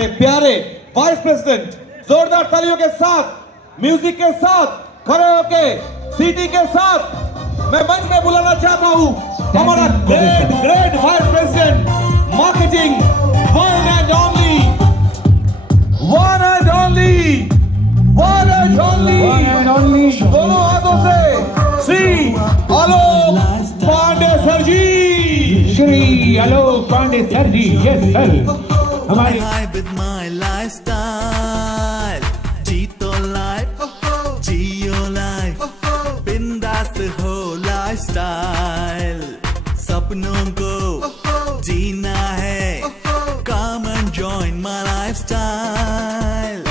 हमारे प्यारे vice president जोरदार तालियों के साथ, म्यूजिक के साथ, खड़े होके सीटी के साथ मैं मंच में बुलाना चाहता हूं हमारा great vice president marketing one and only दोनों हाथों से श्री आलोक पांडे सर जी। श्री आलोक पांडे सर जी, यस सर। हमारे with my lifestyle, जीतो लाइफ, जियो लाइफ, बिंदास हो लाइफस्टाइल, सपनों को जीना है, come and join my lifestyle।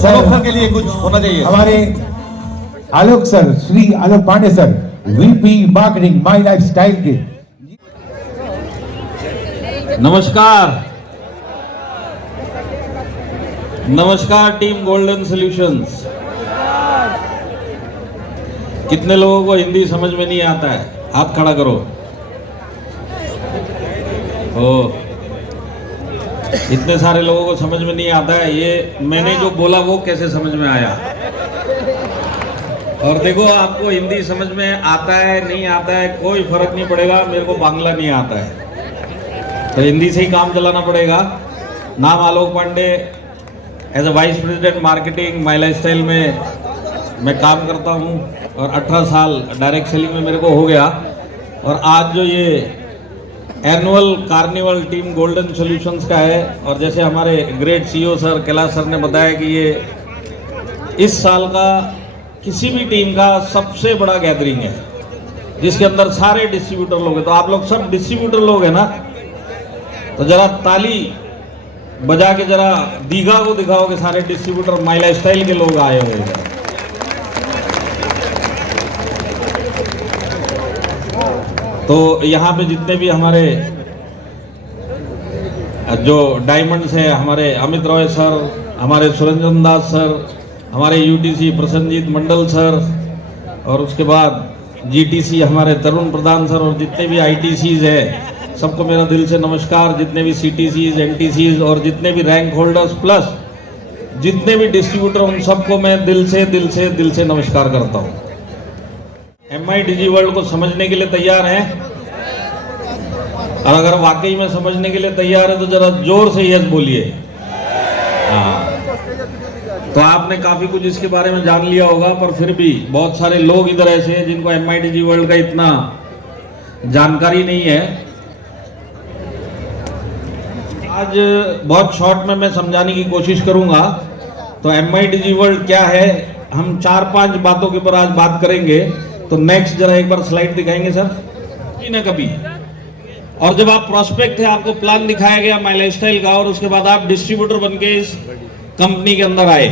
Sir के लिए कुछ होना चाहिए। हमारे Alok sir, Shri Alok Pandey sir, VP marketing My Life Style के। नमस्कार, नमस्कार टीम गोल्डन सॉल्यूशंस। कितने लोगों को हिंदी समझ में नहीं आता है? हाथ खड़ा करो। ओ, इतने सारे लोगों को समझ में नहीं आता है। ये मैंने जो बोला वो कैसे समझ में आया? और देखो, आपको हिंदी समझ में आता है नहीं आता है कोई फर्क नहीं पड़ेगा, मेरे को बांग्ला नहीं आता है तो हिंदी से ही काम चलाना पड़ेगा। नाम Alok Pandey, as a vice president marketing My Life Style में मैं काम करता हूँ और 18 साल डायरेक्ट सेलिंग में मेरे को हो गया। और आज जो ये annual carnival team golden solutions का है, और जैसे हमारे great CEO sir Kailash sir ने बताया कि ये इस साल का किसी भी टीम का सबसे बड़ा गैदरिंग है जिसके अंदर सारे डिस्ट्रीब्यूटर लोग हैं। तो आप लोग सब डिस्ट्रीब्यूटर लोग हैं ना, तो जरा ताली बजा के जरा दीघा को दिखाओ कि सारे डिस्ट्रीब्यूटर माई लाइफ स्टाइल के लोग आए हुए हैं। तो यहाँ पे जितने भी हमारे जो डायमंड्स हैं, हमारे अमित रॉय सर, हमारे सुरंजन दास सर, हमारे यूटीसी प्रसन्नजीत मंडल सर, और उसके बाद जीटीसी हमारे तरुण प्रधान सर, और जितने भी आईटीसीज हैं सबको मेरा दिल से नमस्कार। जितने भी सीटीसीज, एनटीसीज और जितने भी रैंक होल्डर्स प्लस जितने भी डिस्ट्रीब्यूटर, उन सबको मैं दिल से नमस्कार करता हूँ। एमआई डिजी वर्ल्ड को समझने के लिए तैयार हैं? और अगर वाकई में समझने के लिए तैयार है तो जरा जोर से यस बोलिए। हाँ, तो आपने काफी कुछ इसके बारे में जान लिया होगा, पर फिर भी बहुत सारे लोग इधर ऐसे हैं जिनको एमआई डिजी वर्ल्ड का इतना जानकारी नहीं है। आज बहुत शॉर्ट में मैं समझाने की कोशिश करूंगा। तो एमआई डिजी वर्ल्ड क्या है, हम 4-5 बातों के ऊपर आज बात करेंगे। तो नेक्स्ट जरा एक बार स्लाइड दिखाएंगे सर जी ना कभी। और जब आप प्रोस्पेक्ट थे, आपको प्लान दिखाया गया माई लाइफस्टाइल का, और उसके बाद आप डिस्ट्रीब्यूटर बनके इस कंपनी के अंदर आए,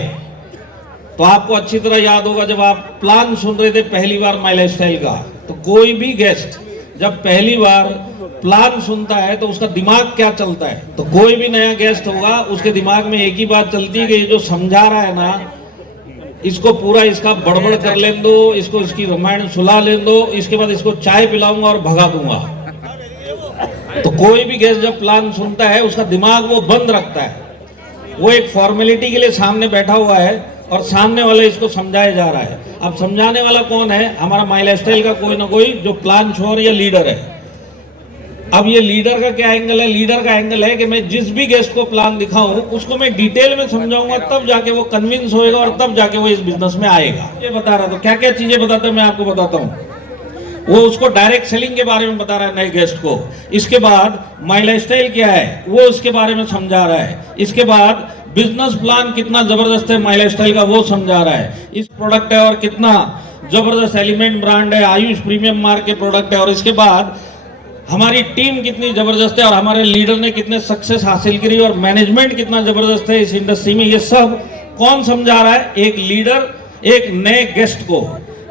तो आपको अच्छी तरह याद होगा जब आप प्लान सुन रहे थे पहली बार माई लाइफस्टाइल का, तो कोई भी गेस्ट जब पहली बार प्लान सुनता है तो उसका दिमाग क्या चलता है? तो कोई भी नया गेस्ट होगा उसके दिमाग में एक ही बात चलती है कि ये जो समझा रहा है ना, इसको पूरा इसका बड़बड़ कर लें दो, इसको इसकी रामायण सुला लें दो, इसके बाद इसको चाय पिलाऊंगा और भगा दूंगा। तो कोई भी गेस्ट जब प्लान सुनता है उसका दिमाग वो बंद रखता है, वो एक फॉर्मेलिटी के लिए सामने बैठा हुआ है और सामने वाले इसको समझाया जा रहा है। अब समझाने वाला कौन है? हमारा माई लाइफ स्टाइल का कोई ना कोई जो प्लान छोर या लीडर है। अब ये लीडर का क्या एंगल है? लीडर का एंगल है कि मैं जिस भी गेस्ट को प्लान दिखाऊं उसको मैं डिटेल में समझाऊंगा, तब जाके वो कन्विंस होएगा और तब जाके वो इस बिजनेस में आएगा। ये बता रहा था, क्या क्या चीजें बताता हूं मैं आपको बताता हूं। वो उसको डायरेक्ट सेलिंग के बारे में बता रहा है नए गेस्ट को। इसके बाद माई लाइफस्टाइल क्या है वो उसके बारे में समझा रहा है। इसके बाद बिजनेस प्लान कितना जबरदस्त है माई लाइफस्टाइल का वो समझा रहा है। इस प्रोडक्ट है और कितना जबरदस्त एलिमेंट ब्रांड है, आयुष प्रीमियम मार्क के प्रोडक्ट है। और इसके बाद हमारी टीम कितनी जबरदस्त है और हमारे लीडर ने कितने सक्सेस हासिल करी और मैनेजमेंट कितना जबरदस्त है इस इंडस्ट्री में, ये सब कौन समझा रहा है? एक लीडर एक नए गेस्ट को।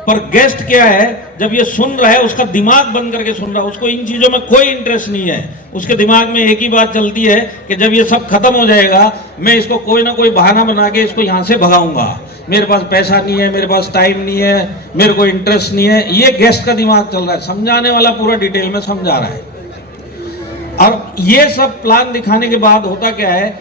पर गेस्ट क्या है, जब ये सुन रहा है उसका दिमाग बंद करके सुन रहा है, उसको इन चीजों में कोई इंटरेस्ट नहीं है। उसके दिमाग में एक ही बात चलती है कि जब ये सब खत्म हो जाएगा मैं इसको कोई ना कोई बहाना बना के इसको यहां से भगाऊंगा। मेरे पास पैसा नहीं है, मेरे पास टाइम नहीं है, मेरे को इंटरेस्ट नहीं है, ये गेस्ट का दिमाग चल रहा है। समझाने वाला पूरा डिटेल में समझा रहा है। और ये सब प्लान दिखाने के बाद होता क्या है,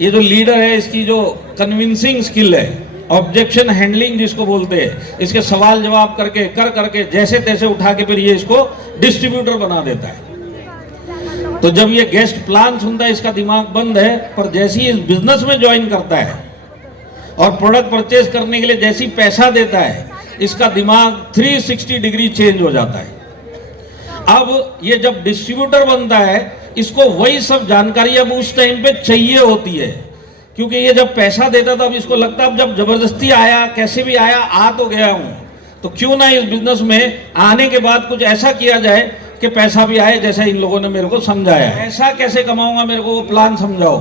ये जो लीडर है इसकी जो कन्विंसिंग स्किल है, ऑब्जेक्शन हैंडलिंग जिसको बोलते हैं, इसके सवाल जवाब करके करके जैसे तैसे उठा के फिर ये इसको डिस्ट्रीब्यूटर बना देता है। तो जब ये गेस्ट प्लान सुनता है इसका दिमाग बंद है, पर जैसे ही इस बिजनेस में ज्वाइन करता है और प्रोडक्ट परचेज करने के लिए जैसे ही पैसा देता है, इसका दिमाग 360 डिग्री चेंज हो जाता है। अब ये जब डिस्ट्रीब्यूटर बनता है, इसको वही सब जानकारी अब उस टाइम पे चाहिए होती है, क्योंकि ये जब पैसा देता था अब इसको लगता अब जब जबरदस्ती आया, कैसे भी आया, आ तो गया हूं, तो क्यों ना इस बिजनेस में आने के बाद कुछ ऐसा किया जाए कि पैसा भी आए, जैसा इन लोगों ने मेरे को समझाया। ऐसा कैसे कमाऊंगा, मेरे को वो प्लान समझाओ।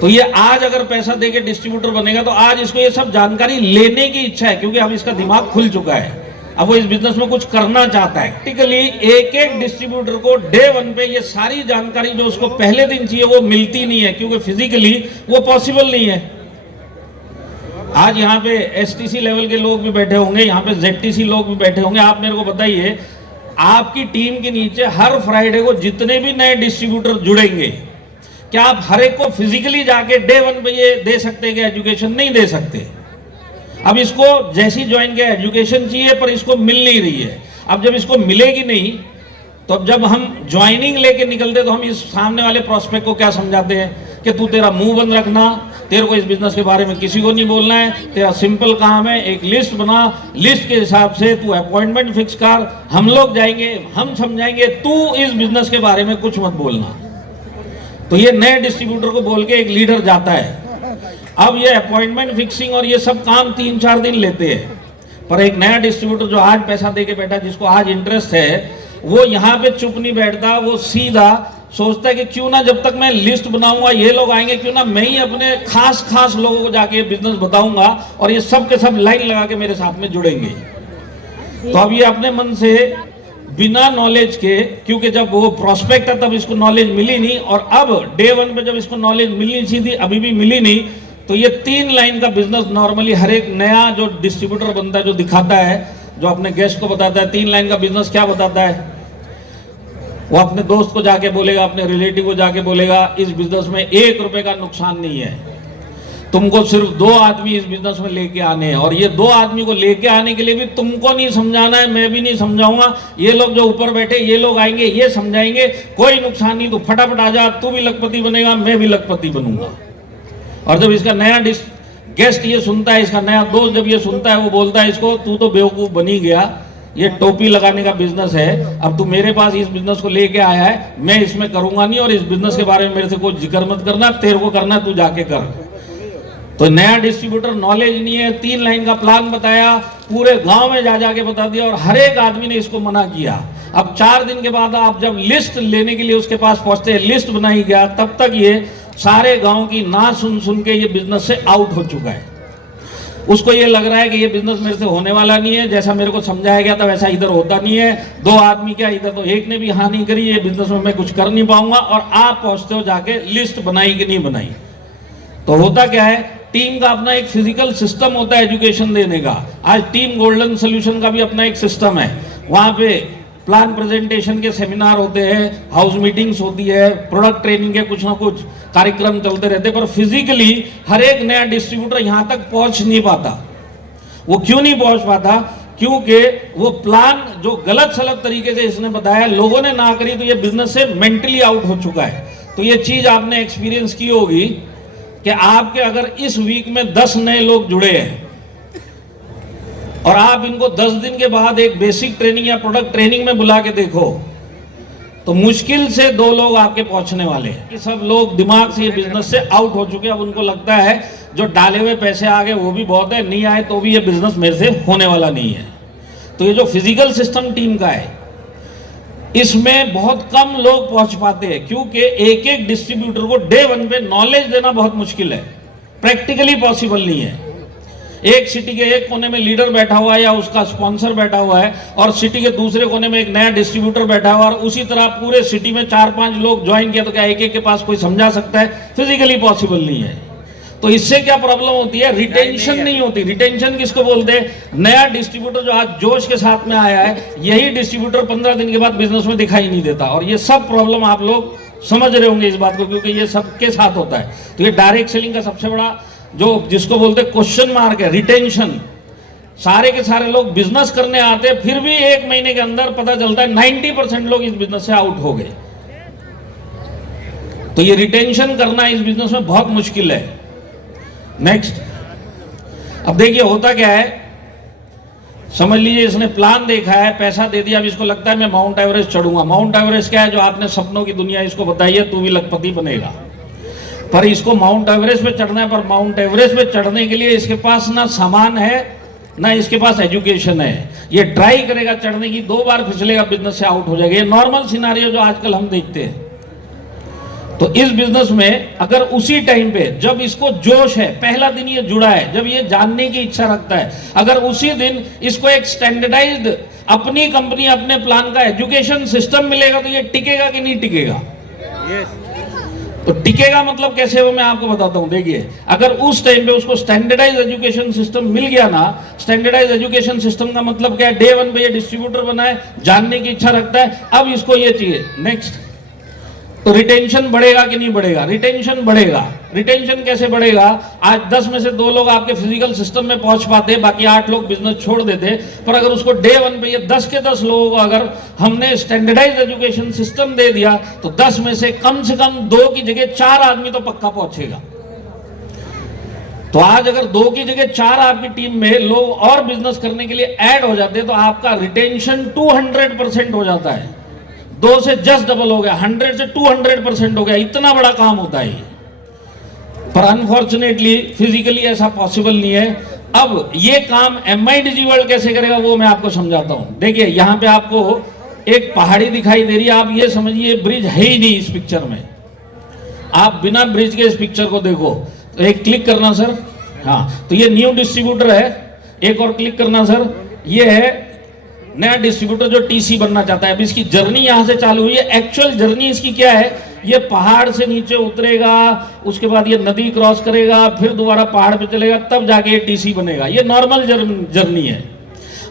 तो ये आज अगर पैसा देके डिस्ट्रीब्यूटर बनेगा तो आज इसको ये सब जानकारी लेने की इच्छा है, क्योंकि अब इसका दिमाग खुल चुका है। अब वो इस बिजनेस में कुछ करना चाहता है। प्रैक्टिकली एक एक डिस्ट्रीब्यूटर को डे 1 पे ये सारी जानकारी जो उसको पहले दिन चाहिए वो मिलती नहीं है, क्योंकि फिजिकली वो पॉसिबल नहीं है। आज यहाँ पे एसटीसी लेवल के लोग भी बैठे होंगे, यहाँ पे जेडटीसी लोग भी बैठे होंगे। आप मेरे को बताइए, आपकी टीम के नीचे हर फ्राइडे को जितने भी नए डिस्ट्रीब्यूटर जुड़ेंगे, क्या आप हर एक को फिजिकली जाके डे 1 पे ये दे सकते हैं कि एजुकेशन? नहीं दे सकते। अब इसको जैसी ज्वाइन किया एजुकेशन चाहिए, पर इसको मिल नहीं रही है। अब जब इसको मिलेगी नहीं, तो अब जब हम ज्वाइनिंग लेके निकलते तो हम इस सामने वाले प्रोस्पेक्ट को क्या समझाते हैं कि तू तेरा मुंह बंद रखना, तेरे को इस बिजनेस के बारे में किसी को नहीं बोलना है, तेरा सिंपल काम है, एक लिस्ट बना, लिस्ट के हिसाब से तू अपॉइंटमेंट फिक्स कर, हम लोग जाएंगे, हम समझाएंगे, तू इस बिजनेस के बारे में कुछ मत बोलना। तो ये नए डिस्ट्रीब्यूटर को बोल के एक लीडर जाता है। अब ये अपॉइंटमेंट फिक्सिंग और ये सब काम 3-4 दिन लेते हैं, पर एक नया डिस्ट्रीब्यूटर जो आज पैसा देके बैठा, जिसको आज इंटरेस्ट है, वो यहाँ पे चुप नहीं बैठता, वो सीधा सोचता है कि क्यों ना जब तक मैं लिस्ट बनाऊंगा ये लोग आएंगे, क्यों ना मैं ही अपने खास लोगों को जाके बिजनेस बताऊंगा और ये सब के सब लाइन लगा के मेरे साथ में जुड़ेंगे। तो अब ये अपने मन से बिना नॉलेज के, क्योंकि जब वो प्रोस्पेक्ट है तब इसको नॉलेज मिली नहीं, और अब डे 1 पे जब इसको नॉलेज मिलनी चाहिए थी अभी भी मिली नहीं, तो ये 3 लाइन का बिजनेस नॉर्मली हर एक नया जो डिस्ट्रीब्यूटर बनता है, जो दिखाता है, जो अपने गेस्ट को बताता है 3 लाइन का बिजनेस क्या बताता है, वो अपने दोस्त को जाके बोलेगा, अपने रिलेटिव को जाके बोलेगा, इस बिजनेस में 1 रुपए का नुकसान नहीं है, तुमको सिर्फ 2 आदमी इस बिजनेस में लेके आने हैं, और ये 2 आदमी को लेके आने के लिए भी तुमको नहीं समझाना है, मैं भी नहीं समझाऊंगा, ये लोग जो ऊपर बैठे ये लोग आएंगे, ये समझाएंगे, कोई नुकसान नहीं, तू फटाफट आ जा, तू भी लखपति बनेगा, मैं भी लखपति बनूंगा। और जब इसका नया गेस्ट ये सुनता है, इसका नया दोस्त जब ये सुनता है, वो बोलता है इसको, तू तो बेवकूफ बनी गया, ये टोपी लगाने का बिजनेस है, अब तू मेरे पास इस बिजनेस को लेके आया है, मैं इसमें करूंगा नहीं, और इस बिजनेस के बारे में मेरे से कोई जिक्र मत करना, तेरे को करना तू जाके कर। तो नया डिस्ट्रीब्यूटर नॉलेज नहीं है, 3 लाइन का प्लान बताया, पूरे गांव में जा जाके बता दिया, और हर एक आदमी ने इसको मना किया। अब 4 दिन के बाद आप जब लिस्ट लेने के लिए उसके पास पहुंचते हैं, लिस्ट बनाई गया, तब तक ये सारे गांव की ना सुन के ये बिजनेस से आउट हो चुका है। उसको ये लग रहा है कि ये बिजनेस मेरे से होने वाला नहीं है, जैसा मेरे को समझाया गया था वैसा इधर होता नहीं है, 2 आदमी क्या, इधर तो एक ने भी हाँ नहीं करी, ये बिजनेस में मैं कुछ कर नहीं पाऊंगा, और आप पहुंचते हो जाके लिस्ट बनाई कि नहीं बनाई। तो होता क्या है, टीम का अपना एक फिजिकल सिस्टम होता है एजुकेशन देने का। आज टीम गोल्डन सोल्यूशन का भी अपना एक सिस्टम है, वहां पे प्लान प्रेजेंटेशन के सेमिनार होते हैं, हाउस मीटिंग्स होती है, प्रोडक्ट ट्रेनिंग के कुछ ना कुछ कार्यक्रम चलते रहते हैं, पर फिजिकली हर एक नया डिस्ट्रीब्यूटर यहां तक पहुंच नहीं पाता। वो क्यों नहीं पहुंच पाता? क्योंकि वो प्लान जो गलत सलत तरीके से इसने बताया, लोगों ने ना करी, तो ये बिजनेस से मेंटली आउट हो चुका है। तो ये चीज आपने एक्सपीरियंस की होगी कि आपके अगर इस वीक में 10 नए लोग जुड़े हैं, और आप इनको 10 दिन के बाद एक बेसिक ट्रेनिंग या प्रोडक्ट ट्रेनिंग में बुला के देखो तो मुश्किल से 2 लोग आपके पहुंचने वाले हैं कि सब लोग दिमाग से ये बिजनेस से आउट हो चुके हैं। अब उनको लगता है जो डाले हुए पैसे आ गए वो भी बहुत है, नहीं आए तो भी ये बिजनेस मेरे से होने वाला नहीं है। तो ये जो फिजिकल सिस्टम टीम का है इसमें बहुत कम लोग पहुंच पाते हैं, क्योंकि एक एक डिस्ट्रीब्यूटर को डे 1 पे नॉलेज देना बहुत मुश्किल है, प्रैक्टिकली पॉसिबल नहीं है। एक सिटी के एक कोने में लीडर बैठा हुआ है या उसका स्पॉन्सर बैठा हुआ है और सिटी के दूसरे कोने में एक नया डिस्ट्रीब्यूटर बैठा हुआ है और उसी तरह पूरे सिटी में 4-5 लोग ज्वाइन किया तो क्या एक एक के पास कोई समझा सकता है? फिजिकली पॉसिबल नहीं है। तो इससे क्या प्रॉब्लम होती है? रिटेंशन नहीं होती। रिटेंशन किसको बोलते हैं? नया डिस्ट्रीब्यूटर जो आज जोश के साथ में आया है, यही डिस्ट्रीब्यूटर 15 दिन के बाद बिजनेस में दिखाई नहीं देता। और ये सब प्रॉब्लम आप लोग समझ रहे होंगे इस बात को, क्योंकि ये सबके साथ होता है। तो ये डायरेक्ट सेलिंग का सबसे बड़ा जो जिसको बोलते हैं क्वेश्चन मार्क है, रिटेंशन। सारे के सारे लोग बिजनेस करने आते हैं, फिर भी 1 महीने के अंदर पता चलता है 90% लोग इस बिजनेस से आउट हो गए। तो ये रिटेंशन करना इस बिजनेस में बहुत मुश्किल है। नेक्स्ट, अब देखिए होता क्या है, समझ लीजिए इसने प्लान देखा है, पैसा दे दिया, अब इसको लगता है मैं माउंट एवरेस्ट चढ़ूंगा। माउंट एवरेस्ट क्या है? जो आपने सपनों की दुनिया इसको बताई है, तू भी लखपति बनेगा। पर इसको माउंट एवरेस्ट पे चढ़ना है, पर माउंट एवरेस्ट पे चढ़ने के लिए इसके पास ना सामान है ना इसके पास एजुकेशन है। ये ट्राई करेगा चढ़ने की, 2 बार फिसलेगा, बिजनेस से आउट हो जाएगा। ये नॉर्मल सिनारियो जो आजकल हम देखते हैं। तो इस बिजनेस में अगर उसी टाइम पे जब इसको जोश है, पहला दिन ये जुड़ा है, जब ये जानने की इच्छा रखता है, अगर उसी दिन इसको एक स्टैंडर्डाइज्ड अपनी कंपनी अपने प्लान का एजुकेशन सिस्टम मिलेगा तो ये टिकेगा कि नहीं टिकेगा? तो टिकेगा मतलब कैसे, वो मैं आपको बताता हूं। देखिए, अगर उस टाइम पे उसको स्टैंडर्डाइज एजुकेशन सिस्टम मिल गया ना, स्टैंडर्डाइज एजुकेशन सिस्टम का मतलब क्या है? डे 1 पे ये डिस्ट्रीब्यूटर बना है, जानने की इच्छा रखता है, अब इसको ये चाहिए। नेक्स्ट, तो रिटेंशन बढ़ेगा कि नहीं बढ़ेगा? रिटेंशन बढ़ेगा। रिटेंशन कैसे बढ़ेगा? आज 10 में से 2 लोग आपके फिजिकल सिस्टम में पहुंच पाते, बाकी 8 लोग बिजनेस छोड़ देते। पर अगर उसको डे 1 पे ये 10 के 10 लोगों को अगर हमने स्टैंडर्डाइज एजुकेशन सिस्टम दे दिया तो 10 में से कम 2 की जगह 4 आदमी तो पक्का पहुंचेगा। तो आज अगर 2 की जगह 4 आपकी टीम में लोग और बिजनेस करने के लिए ऐड हो जाते तो आपका रिटेंशन 200% हो जाता है। 2 से जस्ट डबल हो गया, 100 से 200% हो गया। इतना बड़ा काम होता है ये, पर अनफॉर्चुनेटली फिजिकली ऐसा पॉसिबल नहीं है। अब ये काम MIDG वर्ल्ड कैसे करेगा वो मैं आपको समझाता हूं। देखिए, यहां पे आपको एक पहाड़ी दिखाई दे रही है, आप ये समझिए ब्रिज है ही नहीं इस पिक्चर में। आप बिना ब्रिज के इस पिक्चर को देखो। तो एक क्लिक करना सर। हाँ, तो ये न्यू डिस्ट्रीब्यूटर है। एक और क्लिक करना सर। ये है नया डिस्ट्रीब्यूटर जो TC बनना चाहता है। अब इसकी जर्नी यहां से चालू हुई है। एक्चुअल जर्नी इसकी क्या है? ये पहाड़ से नीचे उतरेगा, उसके बाद ये नदी क्रॉस करेगा, फिर दोबारा पहाड़ पे चलेगा, तब जाके ये TC बनेगा। ये नॉर्मल जर्नी है।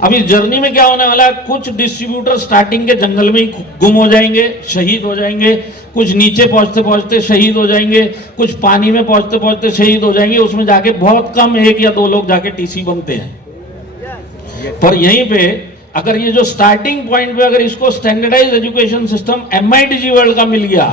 अब इस जर्नी में क्या होने वाला है? कुछ डिस्ट्रीब्यूटर स्टार्टिंग के जंगल में ही गुम हो जाएंगे, शहीद हो जाएंगे, कुछ नीचे पहुंचते पहुंचते शहीद हो जाएंगे, कुछ पानी में पहुंचते पहुंचते शहीद हो जाएंगे। उसमें जाके बहुत कम 1 या 2 लोग जाके TC बनते हैं। पर यहीं पे अगर ये जो स्टार्टिंग पॉइंट पे अगर इसको standardise education system MIDG world का मिल गया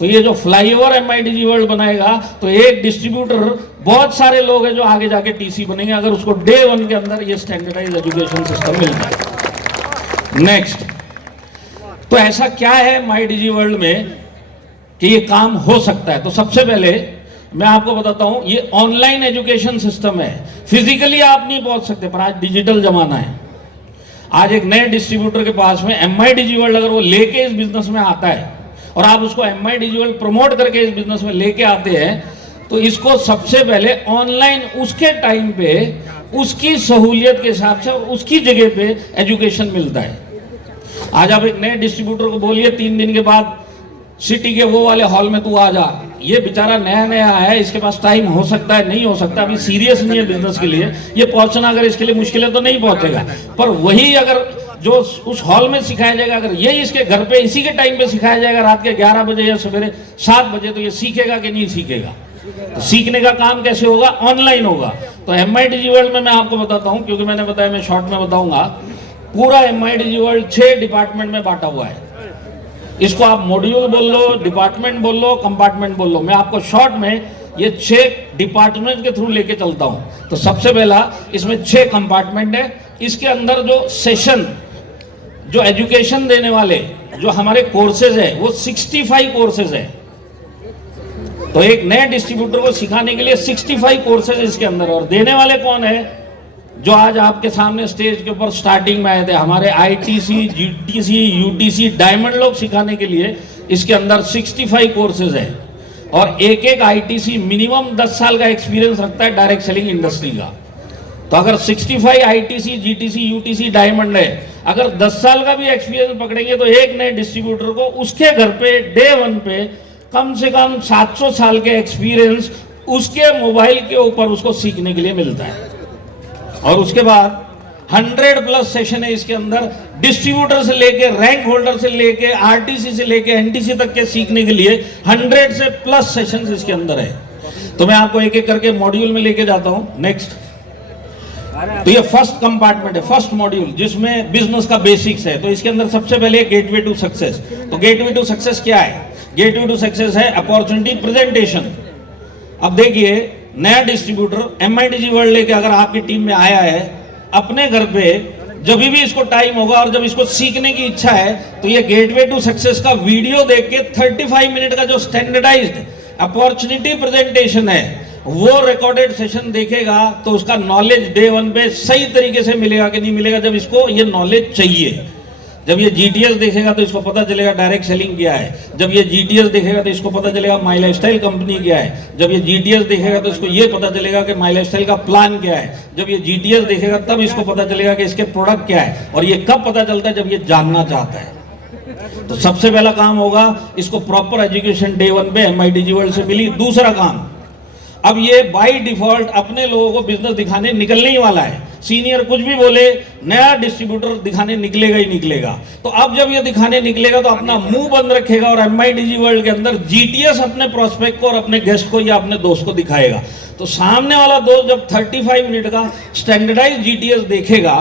तो ये जो फ्लाईओवर MIDG वर्ल्ड बनाएगा तो एक डिस्ट्रीब्यूटर, बहुत सारे लोग हैं जो आगे जाके TC बनेंगे अगर उसको डे 1 के अंदर ये स्टैंडर्डाइज एजुकेशन सिस्टम मिल जाए। नेक्स्ट, तो ऐसा क्या है MIDG वर्ल्ड में कि ये काम हो सकता है? तो सबसे पहले मैं आपको बताता हूं, ये ऑनलाइन एजुकेशन सिस्टम है। फिजिकली आप नहीं पहुंच सकते, पर आज डिजिटल जमाना है। आज एक नए डिस्ट्रीब्यूटर के पास में MIDG वर्ल्ड अगर वो लेके इस बिजनेस में आता है और आप उसको MIDG वर्ल्ड प्रमोट करके इस बिजनेस में लेके आते हैं तो इसको सबसे पहले ऑनलाइन उसके टाइम पे उसकी सहूलियत के हिसाब से और उसकी जगह पे एजुकेशन मिलता है। आज आप एक नए डिस्ट्रीब्यूटर को बोलिए 3 दिन के बाद सिटी के वो वाले हॉल में तू आ जा, ये बेचारा नया नया है, इसके पास टाइम हो सकता है, नहीं हो सकता, अभी सीरियस नहीं है बिजनेस के लिए, ये पहुंचना अगर इसके लिए मुश्किल है तो नहीं पहुंचेगा। पर वही अगर जो उस हॉल में सिखाया जाएगा, अगर ये इसके घर पे इसी के टाइम पे सिखाया जाएगा रात के 11 बजे या सवेरे 7 बजे, तो ये सीखेगा कि नहीं सीखेगा? तो सीखने का काम कैसे होगा? ऑनलाइन होगा। तो MIDG वर्ल्ड में मैं आपको बताता हूं, क्योंकि मैंने बताया मैं शॉर्ट में बताऊंगा। पूरा MIDG वर्ल्ड 6 डिपार्टमेंट में बांटा हुआ है। इसको आप मॉड्यूल बोल लो, डिपार्टमेंट बोल लो, कंपार्टमेंट बोल लो। मैं आपको शॉर्ट में ये 6 डिपार्टमेंट के थ्रू लेके चलता हूं। तो सबसे पहला इसमें 6 कंपार्टमेंट है। इसके अंदर जो सेशन, जो एजुकेशन देने वाले जो हमारे कोर्सेज है वो 65 कोर्सेज है। तो एक नए डिस्ट्रीब्यूटर को सिखाने के लिए 65 कोर्सेज इसके अंदर। और देने वाले कौन है? जो आज आपके सामने स्टेज के ऊपर स्टार्टिंग में आए थे, हमारे आईटीसी, जीटीसी, यूटीसी, डायमंड लोग सिखाने के लिए इसके अंदर 65 कोर्सेज है। और एक एक आईटीसी मिनिमम 10 साल का एक्सपीरियंस रखता है डायरेक्ट सेलिंग इंडस्ट्री का। तो अगर 65 आईटीसी, जीटीसी, यूटीसी, डायमंड है, अगर 10 साल का भी एक्सपीरियंस पकड़ेंगे तो एक नए डिस्ट्रीब्यूटर को उसके घर पे डे 1 पे कम से कम 700 साल के एक्सपीरियंस उसके मोबाइल के ऊपर उसको सीखने के लिए मिलता है। और उसके बाद 100+ सेशन है इसके अंदर, डिस्ट्रीब्यूटर से लेके, रैंक होल्डर से लेके, आरटीसी से लेके एनटीसी तक के सीखने के लिए 100 से प्लस सेशंस इसके अंदर है। तो मैं आपको एक एक करके मॉड्यूल में लेके जाता हूं। नेक्स्ट, तो ये फर्स्ट कंपार्टमेंट है, फर्स्ट मॉड्यूल, जिसमें बिजनेस का बेसिक्स है। तो इसके अंदर सबसे पहले गेटवे टू सक्सेस। तो गेटवे टू सक्सेस क्या है? गेटवे टू सक्सेस है अपॉर्चुनिटी प्रेजेंटेशन। अब देखिए, नया डिस्ट्रीब्यूटर MIDG वर्ल्ड लेके अगर आपकी टीम में आया है, अपने घर पे जब भी इसको टाइम होगा और जब इसको सीखने की इच्छा है, तो ये गेटवे टू सक्सेस का वीडियो देख के 35 मिनट का जो स्टैंडर्डाइज्ड अपॉर्चुनिटी प्रेजेंटेशन है वो रिकॉर्डेड सेशन देखेगा। तो उसका नॉलेज डे 1 पे सही तरीके से मिलेगा कि नहीं मिलेगा, जब इसको ये नॉलेज चाहिए। जब ये GTS देखेगा तो इसको पता चलेगा डायरेक्ट सेलिंग क्या है। जब ये GTS देखेगा तो इसको पता चलेगा माई लाइफस्टाइल कंपनी क्या है। जब ये GTS देखेगा तो इसको ये पता चलेगा कि माई लाइफस्टाइल का प्लान क्या है। जब ये GTS देखेगा तब इसको पता चलेगा कि इसके प्रोडक्ट क्या है। और ये कब पता चलता है? जब ये जानना चाहता है। तो सबसे पहला काम होगा, इसको प्रॉपर एजुकेशन डे 1 पे MIDG वर्ल्ड से मिली। दूसरा काम, अब ये बाय डिफॉल्ट अपने लोगों को बिजनेस दिखाने निकलने ही वाला है। सीनियर कुछ भी बोले, नया डिस्ट्रीब्यूटर दिखाने निकलेगा ही निकलेगा। तो अब जब ये दिखाने निकलेगा तो अपना मुंह बंद रखेगा और MIDG वर्ल्ड के अंदर GTS अपने प्रोस्पेक्ट को और अपने गेस्ट को या अपने दोस्त को दिखाएगा। तो सामने वाला दोस्त जब 35 मिनट का स्टैंडर्डाइज GTS देखेगा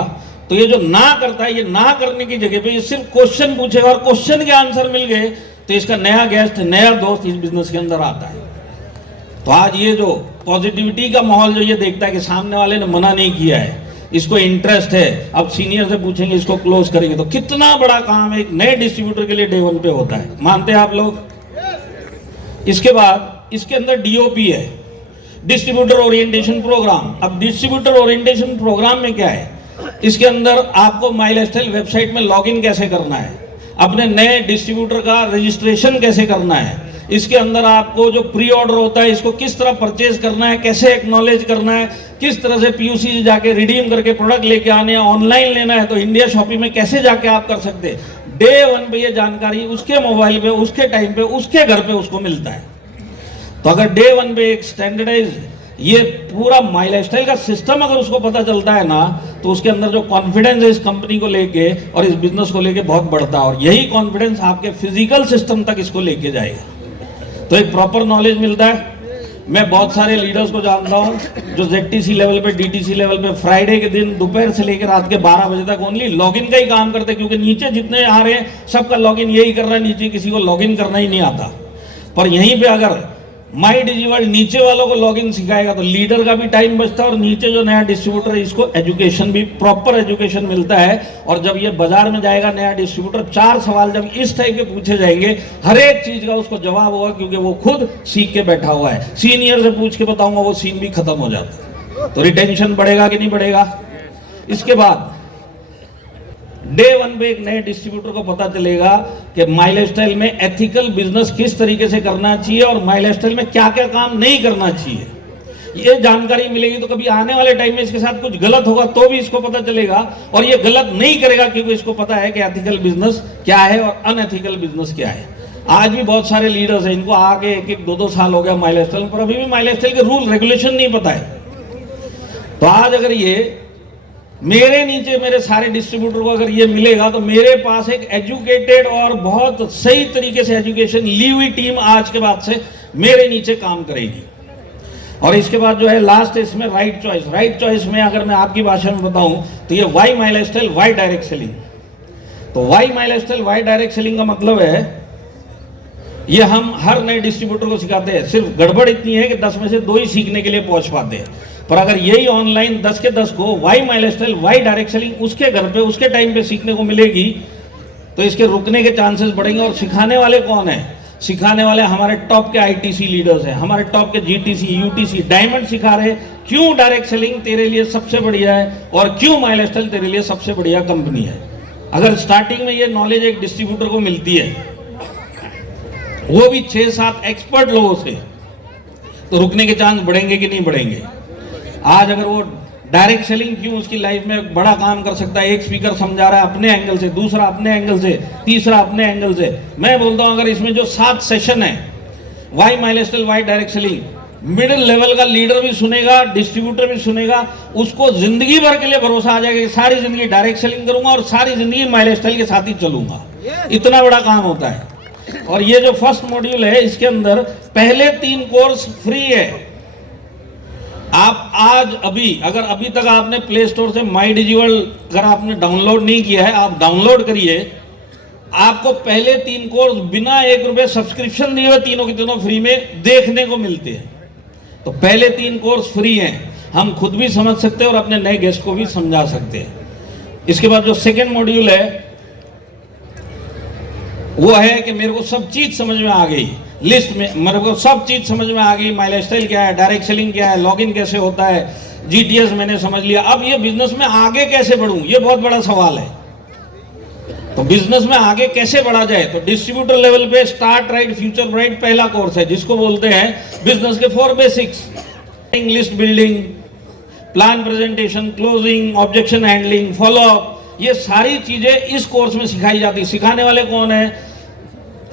तो ये जो ना करता है, ये ना करने की जगह पे ये सिर्फ क्वेश्चन पूछेगा और क्वेश्चन के आंसर मिल गए तो इसका नया गेस्ट, नया दोस्त इस बिजनेस के अंदर आता है। तो आज ये जो पॉजिटिविटी का माहौल जो ये देखता है कि सामने वाले ने मना नहीं किया है, इसको इंटरेस्ट है, अब सीनियर से पूछेंगे, इसको क्लोज करेंगे, तो कितना बड़ा काम एक नए डिस्ट्रीब्यूटर के लिए डे 1 पे होता है। मानते हैं आप लोग? इसके बाद इसके अंदर DOP है, डिस्ट्रीब्यूटर ओरिएंटेशन प्रोग्राम। अब डिस्ट्रीब्यूटर ओरिएंटेशन प्रोग्राम में क्या है? इसके अंदर आपको माई लाइफस्टाइल वेबसाइट में लॉगिन कैसे करना है, अपने नए डिस्ट्रीब्यूटर का रजिस्ट्रेशन कैसे करना है, इसके अंदर आपको जो प्री ऑर्डर होता है इसको किस तरह परचेज करना है, कैसे एक्नॉलेज करना है, किस तरह से PUC से जाके रिडीम करके प्रोडक्ट लेके आने हैं, ऑनलाइन लेना है तो इंडिया शॉपिंग में कैसे जाके आप कर सकते हैं। डे 1 पे ये जानकारी उसके मोबाइल पे, उसके टाइम पे, उसके घर पे उसको मिलता है। तो अगर डे 1 पे एक स्टैंडर्डाइज ये पूरा माई लाइफस्टाइल का सिस्टम अगर उसको पता चलता है ना, तो उसके अंदर जो कॉन्फिडेंस है इस कंपनी को लेके और इस बिजनेस को लेके बहुत बढ़ता है। और यही कॉन्फिडेंस आपके फिजिकल सिस्टम तक इसको लेके जाएगा। तो एक प्रॉपर नॉलेज मिलता है। मैं बहुत सारे लीडर्स को जानता हूं जो ZTC लेवल पे, DTC लेवल पे फ्राइडे के दिन दोपहर से लेकर रात के 12 बजे तक ओनली लॉगिन का ही काम करते, क्योंकि नीचे जितने आ रहे हैं सबका लॉगिन यही कर रहा है, नीचे किसी को लॉगिन करना ही नहीं आता। पर यहीं पे अगर MIDG वर्ल्ड नीचे वालों को लॉगिन सिखाएगा तो लीडर का भी टाइम बचता है और नीचे जो नया डिस्ट्रीब्यूटर है इसको एजुकेशन भी, प्रॉपर एजुकेशन मिलता है। और जब ये बाजार में जाएगा नया डिस्ट्रीब्यूटर, 4 सवाल जब इस टाइप के पूछे जाएंगे, हर एक चीज का उसको जवाब होगा, क्योंकि वो खुद सीख के बैठा हुआ है। सीनियर से पूछ के बताऊंगा वो सीन भी खत्म हो जाता है। तो रिटेंशन बढ़ेगा कि नहीं बढ़ेगा? इसके बाद डे 1 पे एक नए डिस्ट्रीब्यूटर को पता चलेगा कि माई लाइफस्टाइल में एथिकल बिजनेस किस तरीके से करना चाहिए और माई लाइफस्टाइल में क्या क्या काम नहीं करना चाहिए। ये जानकारी मिलेगी तो कभी आने वाले टाइम में इसके साथ कुछ गलत होगा तो भी इसको पता चलेगा और ये गलत नहीं करेगा, क्योंकि इसको पता है कि एथिकल बिजनेस क्या है और अनएथिकल बिजनेस क्या है। आज भी बहुत सारे लीडर्स हैं, इनको आगे 1-2 साल हो गया माई लाइफस्टाइल पर, अभी भी माई लाइफस्टाइल के रूल रेगुलेशन नहीं पता है। तो आज अगर ये मेरे नीचे मेरे सारे डिस्ट्रीब्यूटर को अगर ये मिलेगा तो मेरे पास एक एजुकेटेड और बहुत सही तरीके से एजुकेशन ली हुई टीम आज के बाद से मेरे नीचे काम करेगी। और इसके बाद जो है लास्ट इसमें राइट चॉइस। राइट चॉइस में अगर मैं आपकी भाषा में बताऊं तो ये Y My Lifestyle, why direct selling. तो Y My Lifestyle, why direct selling का मतलब है ये हम हर नए डिस्ट्रीब्यूटर को सिखाते हैं। सिर्फ गड़बड़ इतनी है कि 10 में से 2 ही सीखने के लिए पहुंच पाते हैं। पर अगर यही ऑनलाइन 10 के 10 को Y My Lifestyle, why direct selling उसके घर पे उसके टाइम पे सीखने को मिलेगी तो इसके रुकने के चांसेस बढ़ेंगे। और सिखाने वाले कौन है? सिखाने वाले हमारे टॉप के आईटीसी लीडर्स हैं, हमारे टॉप के जीटीसी, यूटीसी, डायमंड सिखा रहे हैं क्यों डायरेक्ट सेलिंग तेरे लिए सबसे बढ़िया है और क्यों माई लाइफस्टाइल तेरे लिए सबसे बढ़िया कंपनी है। अगर स्टार्टिंग में ये नॉलेज एक डिस्ट्रीब्यूटर को मिलती है, वो भी 6-7 एक्सपर्ट लोगों से, तो रुकने के चांस बढ़ेंगे कि नहीं बढ़ेंगे? आज अगर वो डायरेक्ट सेलिंग क्यों उसकी लाइफ में बड़ा काम कर सकता है, एक स्पीकर समझा रहा है अपने एंगल से, दूसरा अपने एंगल से, तीसरा अपने एंगल से। मैं बोलता हूं अगर इसमें जो 7 सेशन है, why My Lifestyle, why direct selling, middle level का लीडर भी सुनेगा, डिस्ट्रीब्यूटर भी सुनेगा, उसको जिंदगी भर के लिए भरोसा आ जाएगा कि सारी जिंदगी डायरेक्ट सेलिंग करूंगा और सारी जिंदगी माई लाइफस्टाइल के साथ ही चलूंगा। इतना बड़ा काम होता है। और ये जो फर्स्ट मॉड्यूल है, इसके अंदर पहले 3 कोर्स फ्री है। आप आज अगर अभी तक आपने प्ले स्टोर से माई डिजिवर्ल्ड अगर आपने डाउनलोड नहीं किया है, आप डाउनलोड करिए। आपको पहले 3 कोर्स बिना 1 रुपए सब्सक्रिप्शन दिए हुए तीनों के तीनों फ्री में देखने को मिलते हैं। तो पहले 3 कोर्स फ्री हैं, हम खुद भी समझ सकते हैं और अपने नए गेस्ट को भी समझा सकते हैं। इसके बाद जो सेकेंड मॉड्यूल है वो है कि मेरे को सब चीज समझ में आ गई, लिस्ट में मेरे को सब चीज समझ में आ गई, माई लाइफस्टाइल क्या है, डायरेक्ट सेलिंग क्या है, लॉगिन कैसे होता है, जीटीएस मैंने समझ लिया, अब ये बिजनेस में आगे कैसे बढ़ूं, ये बहुत बड़ा सवाल है। तो बिजनेस में आगे कैसे बढ़ा जाए, तो डिस्ट्रीब्यूटर लेवल पे स्टार्ट राइट फ्यूचर ब्राइट पहला कोर्स है, जिसको बोलते हैं बिजनेस के 4 basics, list building, plan presentation, closing, objection handling, follow up, ये सारी चीजें इस कोर्स में सिखाई जाती। सिखाने वाले कौन है?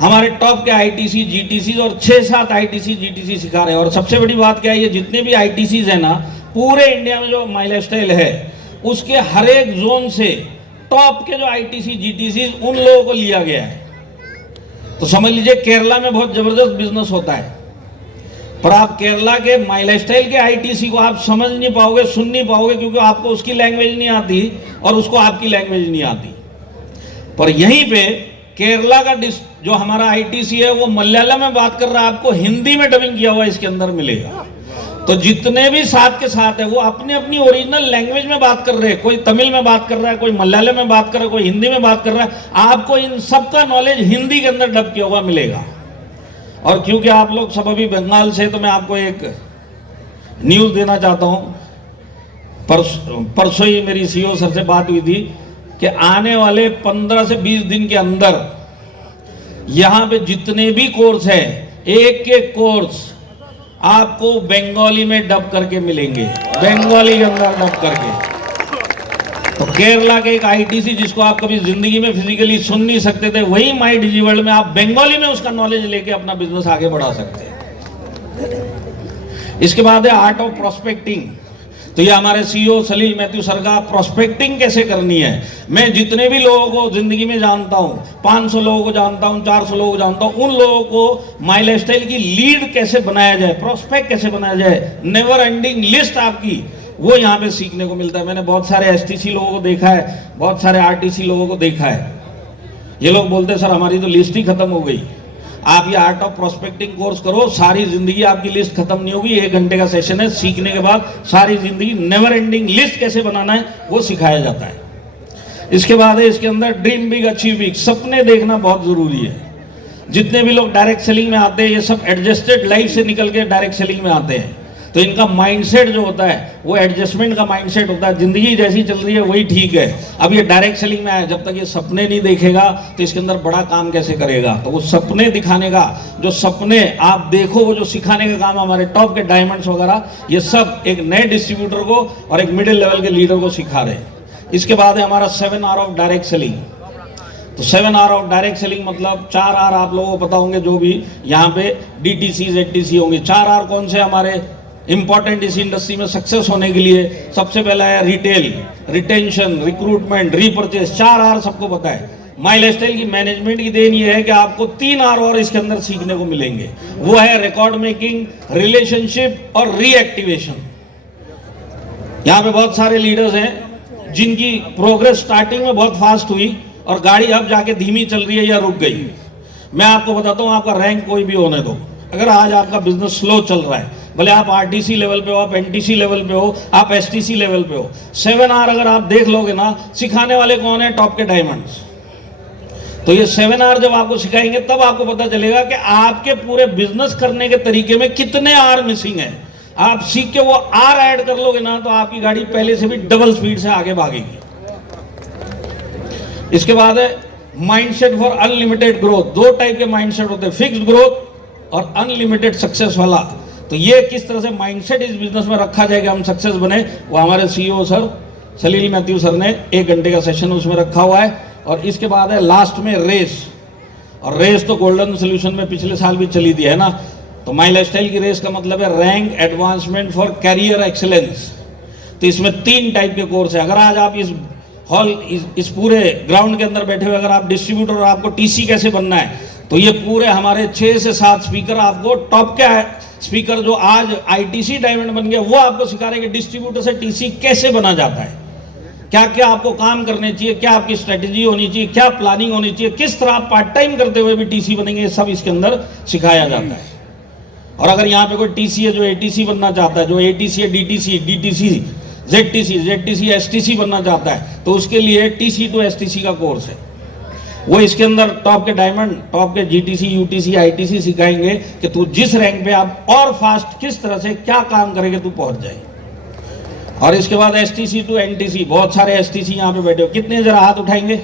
हमारे टॉप के आईटीसी, जीटीसी और 6-7 आईटीसी, जीटीसी सिखा रहे हैं। और सबसे बड़ी बात क्या है, ये जितने भी आईटीसीज है ना, पूरे इंडिया में जो माई लाइफस्टाइल है उसके हर एक जोन से टॉप के जो आईटीसी, जीटीसी उन लोगों को लिया गया है। तो समझ लीजिए केरला में बहुत जबरदस्त बिजनेस होता है, पर आप केरला के माई लाइफस्टाइल के आईटीसी को आप समझ नहीं पाओगे, सुन नहीं पाओगे, क्योंकि आपको उसकी लैंग्वेज नहीं आती और उसको आपकी लैंग्वेज नहीं आती। पर यहीं पे केरला का जो हमारा आईटीसी है वो मलयालम में बात कर रहा है, आपको हिंदी में डबिंग किया हुआ इसके अंदर मिलेगा। तो जितने भी साथ के साथ है वो अपनी अपनी ओरिजिनल लैंग्वेज में बात कर रहे हैं, कोई तमिल में बात कर रहा है, कोई मलयालम में बात कर रहा है, कोई हिंदी में बात कर रहा है। आपको इन सब का नॉलेज हिंदी के अंदर डब किया हुआ मिलेगा। और क्योंकि आप लोग सब अभी बंगाल से, तो मैं आपको एक न्यूज देना चाहता हूं। परसों ही मेरी सीईओ सर से बात हुई थी कि आने वाले 15 से 20 दिन के अंदर यहां पे जितने भी कोर्स है, एक एक कोर्स आपको बंगाली में डब करके मिलेंगे, बंगाली के अंदर डब करके। तो केरला के एक आईटीसी जिसको आप कभी जिंदगी में फिजिकली सुन नहीं सकते थे, वही माई डिजिवर्ल्ड में आप बंगाली में उसका नॉलेज लेके अपना बिजनेस आगे बढ़ा सकते हैं। इसके बाद है आर्ट ऑफ प्रोस्पेक्टिंग। तो ये हमारे सीईओ सलील मैथ्यू सर का प्रोस्पेक्टिंग कैसे करनी है। मैं जितने भी लोगों को जिंदगी में जानता हूं, 500 लोगों को जानता हूं, 400 लोगों को जानता हूं, उन लोगों को माई लाइफस्टाइल की लीड कैसे बनाया जाए, प्रोस्पेक्ट कैसे बनाया जाए, नेवर एंडिंग लिस्ट आपकी, वो यहाँ पे सीखने को मिलता है। मैंने बहुत सारे एसटीसी लोगों को देखा है, बहुत सारे आरटीसी लोगों को देखा है। ये लोग बोलते हैं सर हमारी तो लिस्ट ही खत्म हो गई। आप ये आर्ट ऑफ प्रोस्पेक्टिंग कोर्स करो, सारी जिंदगी आपकी लिस्ट खत्म नहीं होगी। 1 घंटे का सेशन है, सीखने के बाद सारी जिंदगी नेवर एंडिंग लिस्ट कैसे बनाना है वो सिखाया जाता है। इसके बाद है इसके अंदर ड्रीम बिग अचीव बिग, सपने देखना बहुत जरूरी है। जितने भी लोग डायरेक्ट सेलिंग में आते हैं, ये सब एडजस्टेड लाइफ से निकल के डायरेक्ट सेलिंग में आते हैं। तो इनका माइंडसेट जो होता है वो एडजस्टमेंट का माइंडसेट होता है, जिंदगी जैसी चल रही है वही ठीक है। अब ये डायरेक्ट सेलिंग में आया, जब तक ये सपने नहीं देखेगा तो इसके अंदर बड़ा काम कैसे करेगा। तो वो सपने दिखाने का, जो सपने आप देखो, वो जो सिखाने का काम हमारे टॉप के डायमंड्स वगैरह, ये सब एक नए डिस्ट्रीब्यूटर को और एक मिडिल लेवल के लीडर को सिखा रहे हैं। इसके बाद है हमारा 7 आर ऑफ डायरेक्ट सेलिंग। तो 7 आर ऑफ डायरेक्ट सेलिंग मतलब 4 आर आप लोगों को पता होंगे, जो भी यहाँ पे डीटीसी एटीसी होंगे। 4 आर कौन से हमारे इंपॉर्टेंट इस इंडस्ट्री में सक्सेस होने के लिए? सबसे पहला है retail, retention, recruitment, repurchase. 4 R सबको पता है। माई लाइफस्टाइल की मैनेजमेंट की देन ये है कि आपको 3 आर और इसके अंदर सीखने को मिलेंगे। वो है रिकॉर्ड मेकिंग, रिलेशनशिप और रीएक्टिवेशन। यहाँ पे बहुत सारे लीडर्स हैं जिनकी प्रोग्रेस स्टार्टिंग में बहुत फास्ट हुई और गाड़ी अब जाके धीमी चल रही है या रुक गई। मैं आपको बताता हूँ, आपका रैंक कोई भी होने दो, अगर आज आपका बिजनेस स्लो चल रहा है, भले आप आरटीसी लेवल पे हो, आप एनटीसी लेवल पे हो, आप एसटीसी लेवल पे हो, 7 आर अगर आप देख लोगे ना, सिखाने वाले कौन है? टॉप के डायमंड्स। तो ये 7 आर जब आपको सिखाएंगे तब आपको पता चलेगा कि आपके पूरे बिजनेस करने के तरीके में कितने आर मिसिंग है। आप सीख के वो आर ऐड कर लोगे ना, तो आपकी गाड़ी पहले से भी डबल स्पीड से आगे भागेगी। इसके बाद है mindset for unlimited growth. 2 type के माइंडसेट होते हैं, फिक्स्ड ग्रोथ और अनलिमिटेड सक्सेस वाला। तो ये किस तरह से माइंडसेट इस बिजनेस में रखा जाएगा, हम सक्सेस बने, वो हमारे सीईओ सर सलील मैथ्यू सर ने 1 घंटे का सेशन उसमें रखा हुआ है। और इसके बाद है लास्ट में रेस, और रेस तो गोल्डन सोल्यूशन में पिछले साल भी चली थी, है ना। तो माई लाइफस्टाइल की रेस का मतलब है rank advancement for career excellence. तो इसमें 3 टाइप के कोर्स है। अगर आज आप इस हॉल इस पूरे ग्राउंड के अंदर बैठे हुए अगर आप डिस्ट्रीब्यूटर और आपको टीसी कैसे बनना है, तो ये पूरे हमारे 6 से 7 स्पीकर आपको टॉप के स्पीकर जो आज आईटीसी डायमंड बन गया, वो आपको सिखा रहे हैं कि डिस्ट्रीब्यूटर से टीसी कैसे बना जाता है, क्या क्या आपको काम करने चाहिए, क्या आपकी स्ट्रेटेजी होनी चाहिए, क्या प्लानिंग होनी चाहिए, किस तरह आप पार्ट टाइम करते हुए भी टीसी बनेंगे, ये सब इसके अंदर सिखाया जाता है। और अगर यहाँ पे कोई टीसी है जो एटीसी बनना चाहता है, जो एटीसी है डीटीसी, डीटीसी जेडटीसी, जेडटीसी एसटीसी बनना चाहता है, तो उसके लिए टीसी टू एसटीसी का कोर्स है। वो इसके अंदर टॉप के डायमंड, टॉप के जीटीसी, यूटीसी, आईटीसी सिखाएंगे कि तू जिस रैंक पे आप और फास्ट किस तरह से क्या काम करेंगे तू पहुंच जाए। और इसके बाद एसटीसी टू एनटीसी, बहुत सारे एसटीसी यहाँ पे बैठे हो, कितने जरा हाथ उठाएंगे?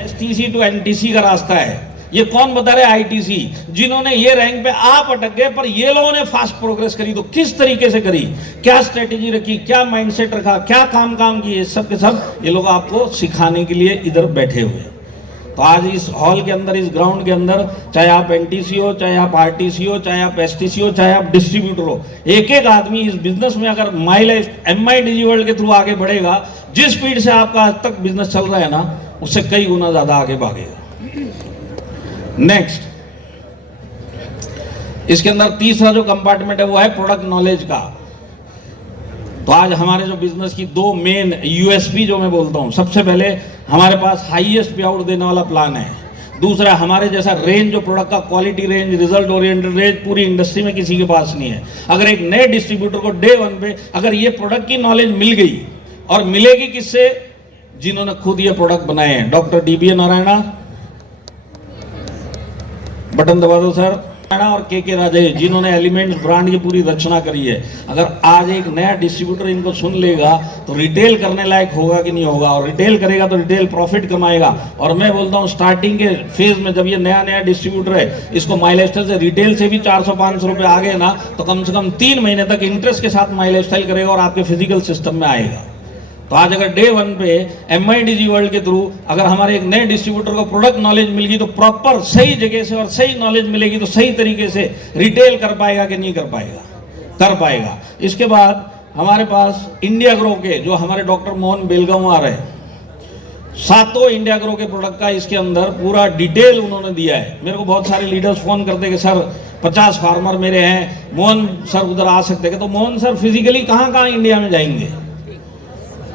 एसटीसी टू एनटीसी का रास्ता है। ये कौन बता रहे? आईटीसी, जिन्होंने ये रैंक पे आप अटक गए, पर ये लोगों ने फास्ट प्रोग्रेस करी, तो किस तरीके से करी, क्या स्ट्रेटेजी रखी, क्या माइंडसेट रखा, क्या काम किए, सब के सब ये लोग आपको सिखाने के लिए इधर बैठे हुए हैं। तो आज इस हॉल के अंदर, इस ग्राउंड के अंदर, चाहे आप एनटीसी हो, चाहे आप आरटीसी हो, चाहे आप एसटीसी हो, चाहे आप डिस्ट्रीब्यूटर हो, एक एक आदमी इस बिजनेस में अगर माई लाइफ एमआई डिजीवर्ल्ड के थ्रू आगे बढ़ेगा, जिस स्पीड से आपका आज तक बिजनेस चल रहा है ना, उससे कई गुना ज्यादा आगे भागेगा। नेक्स्ट, इसके अंदर तीसरा जो कंपार्टमेंट है वो है प्रोडक्ट नॉलेज का। तो आज हमारे जो बिजनेस की 2 मेन यूएसपी जो मैं बोलता हूं, सबसे पहले हमारे पास हाईएस्ट पे आउट देने वाला प्लान है। दूसरा, हमारे जैसा रेंज जो प्रोडक्ट का quality range, result oriented range पूरी इंडस्ट्री में किसी के पास नहीं है। अगर एक नए डिस्ट्रीब्यूटर को डे 1 पे अगर ये प्रोडक्ट की नॉलेज मिल गई, और मिलेगी किससे? जिन्होंने खुद ये प्रोडक्ट बनाए हैं। डॉक्टर डीबीए नारायणा, बटन दबा दो सर, और के राजेश, जिन्होंने एलिमेंट्स ब्रांड की पूरी रचना करी है। अगर आज एक नया डिस्ट्रीब्यूटर इनको सुन लेगा तो रिटेल करने लायक होगा कि नहीं होगा, और रिटेल करेगा तो रिटेल प्रॉफिट कमाएगा। और मैं बोलता हूँ स्टार्टिंग के फेज में जब ये नया डिस्ट्रीब्यूटर है, इसको माई लाइफस्टाइल से रिटेल से भी 400-500 रुपए आ गए ना, तो कम से कम 3 महीने तक इंटरेस्ट के साथ माई लाइफस्टाइल करेगा और आपके फिजिकल सिस्टम में आएगा। तो आज अगर डे 1 पे एमआई डिजीवर्ल्ड के थ्रू अगर हमारे एक नए डिस्ट्रीब्यूटर को प्रोडक्ट नॉलेज मिल गई, तो प्रॉपर सही जगह से और सही नॉलेज मिलेगी, तो सही तरीके से रिटेल कर पाएगा कि नहीं कर पाएगा? कर पाएगा। इसके बाद हमारे पास इंडिया ग्रो के जो हमारे डॉक्टर मोहन बेलगांव है, 7 इंडिया ग्रो के प्रोडक्ट का इसके अंदर पूरा डिटेल उन्होंने दिया है। मेरे को बहुत सारे लीडर्स फोन करते कि सर 50 फार्मर मेरे हैं, मोहन सर उधर आ सकते हैं। तो मोहन सर फिजिकली कहाँ इंडिया में जाएंगे,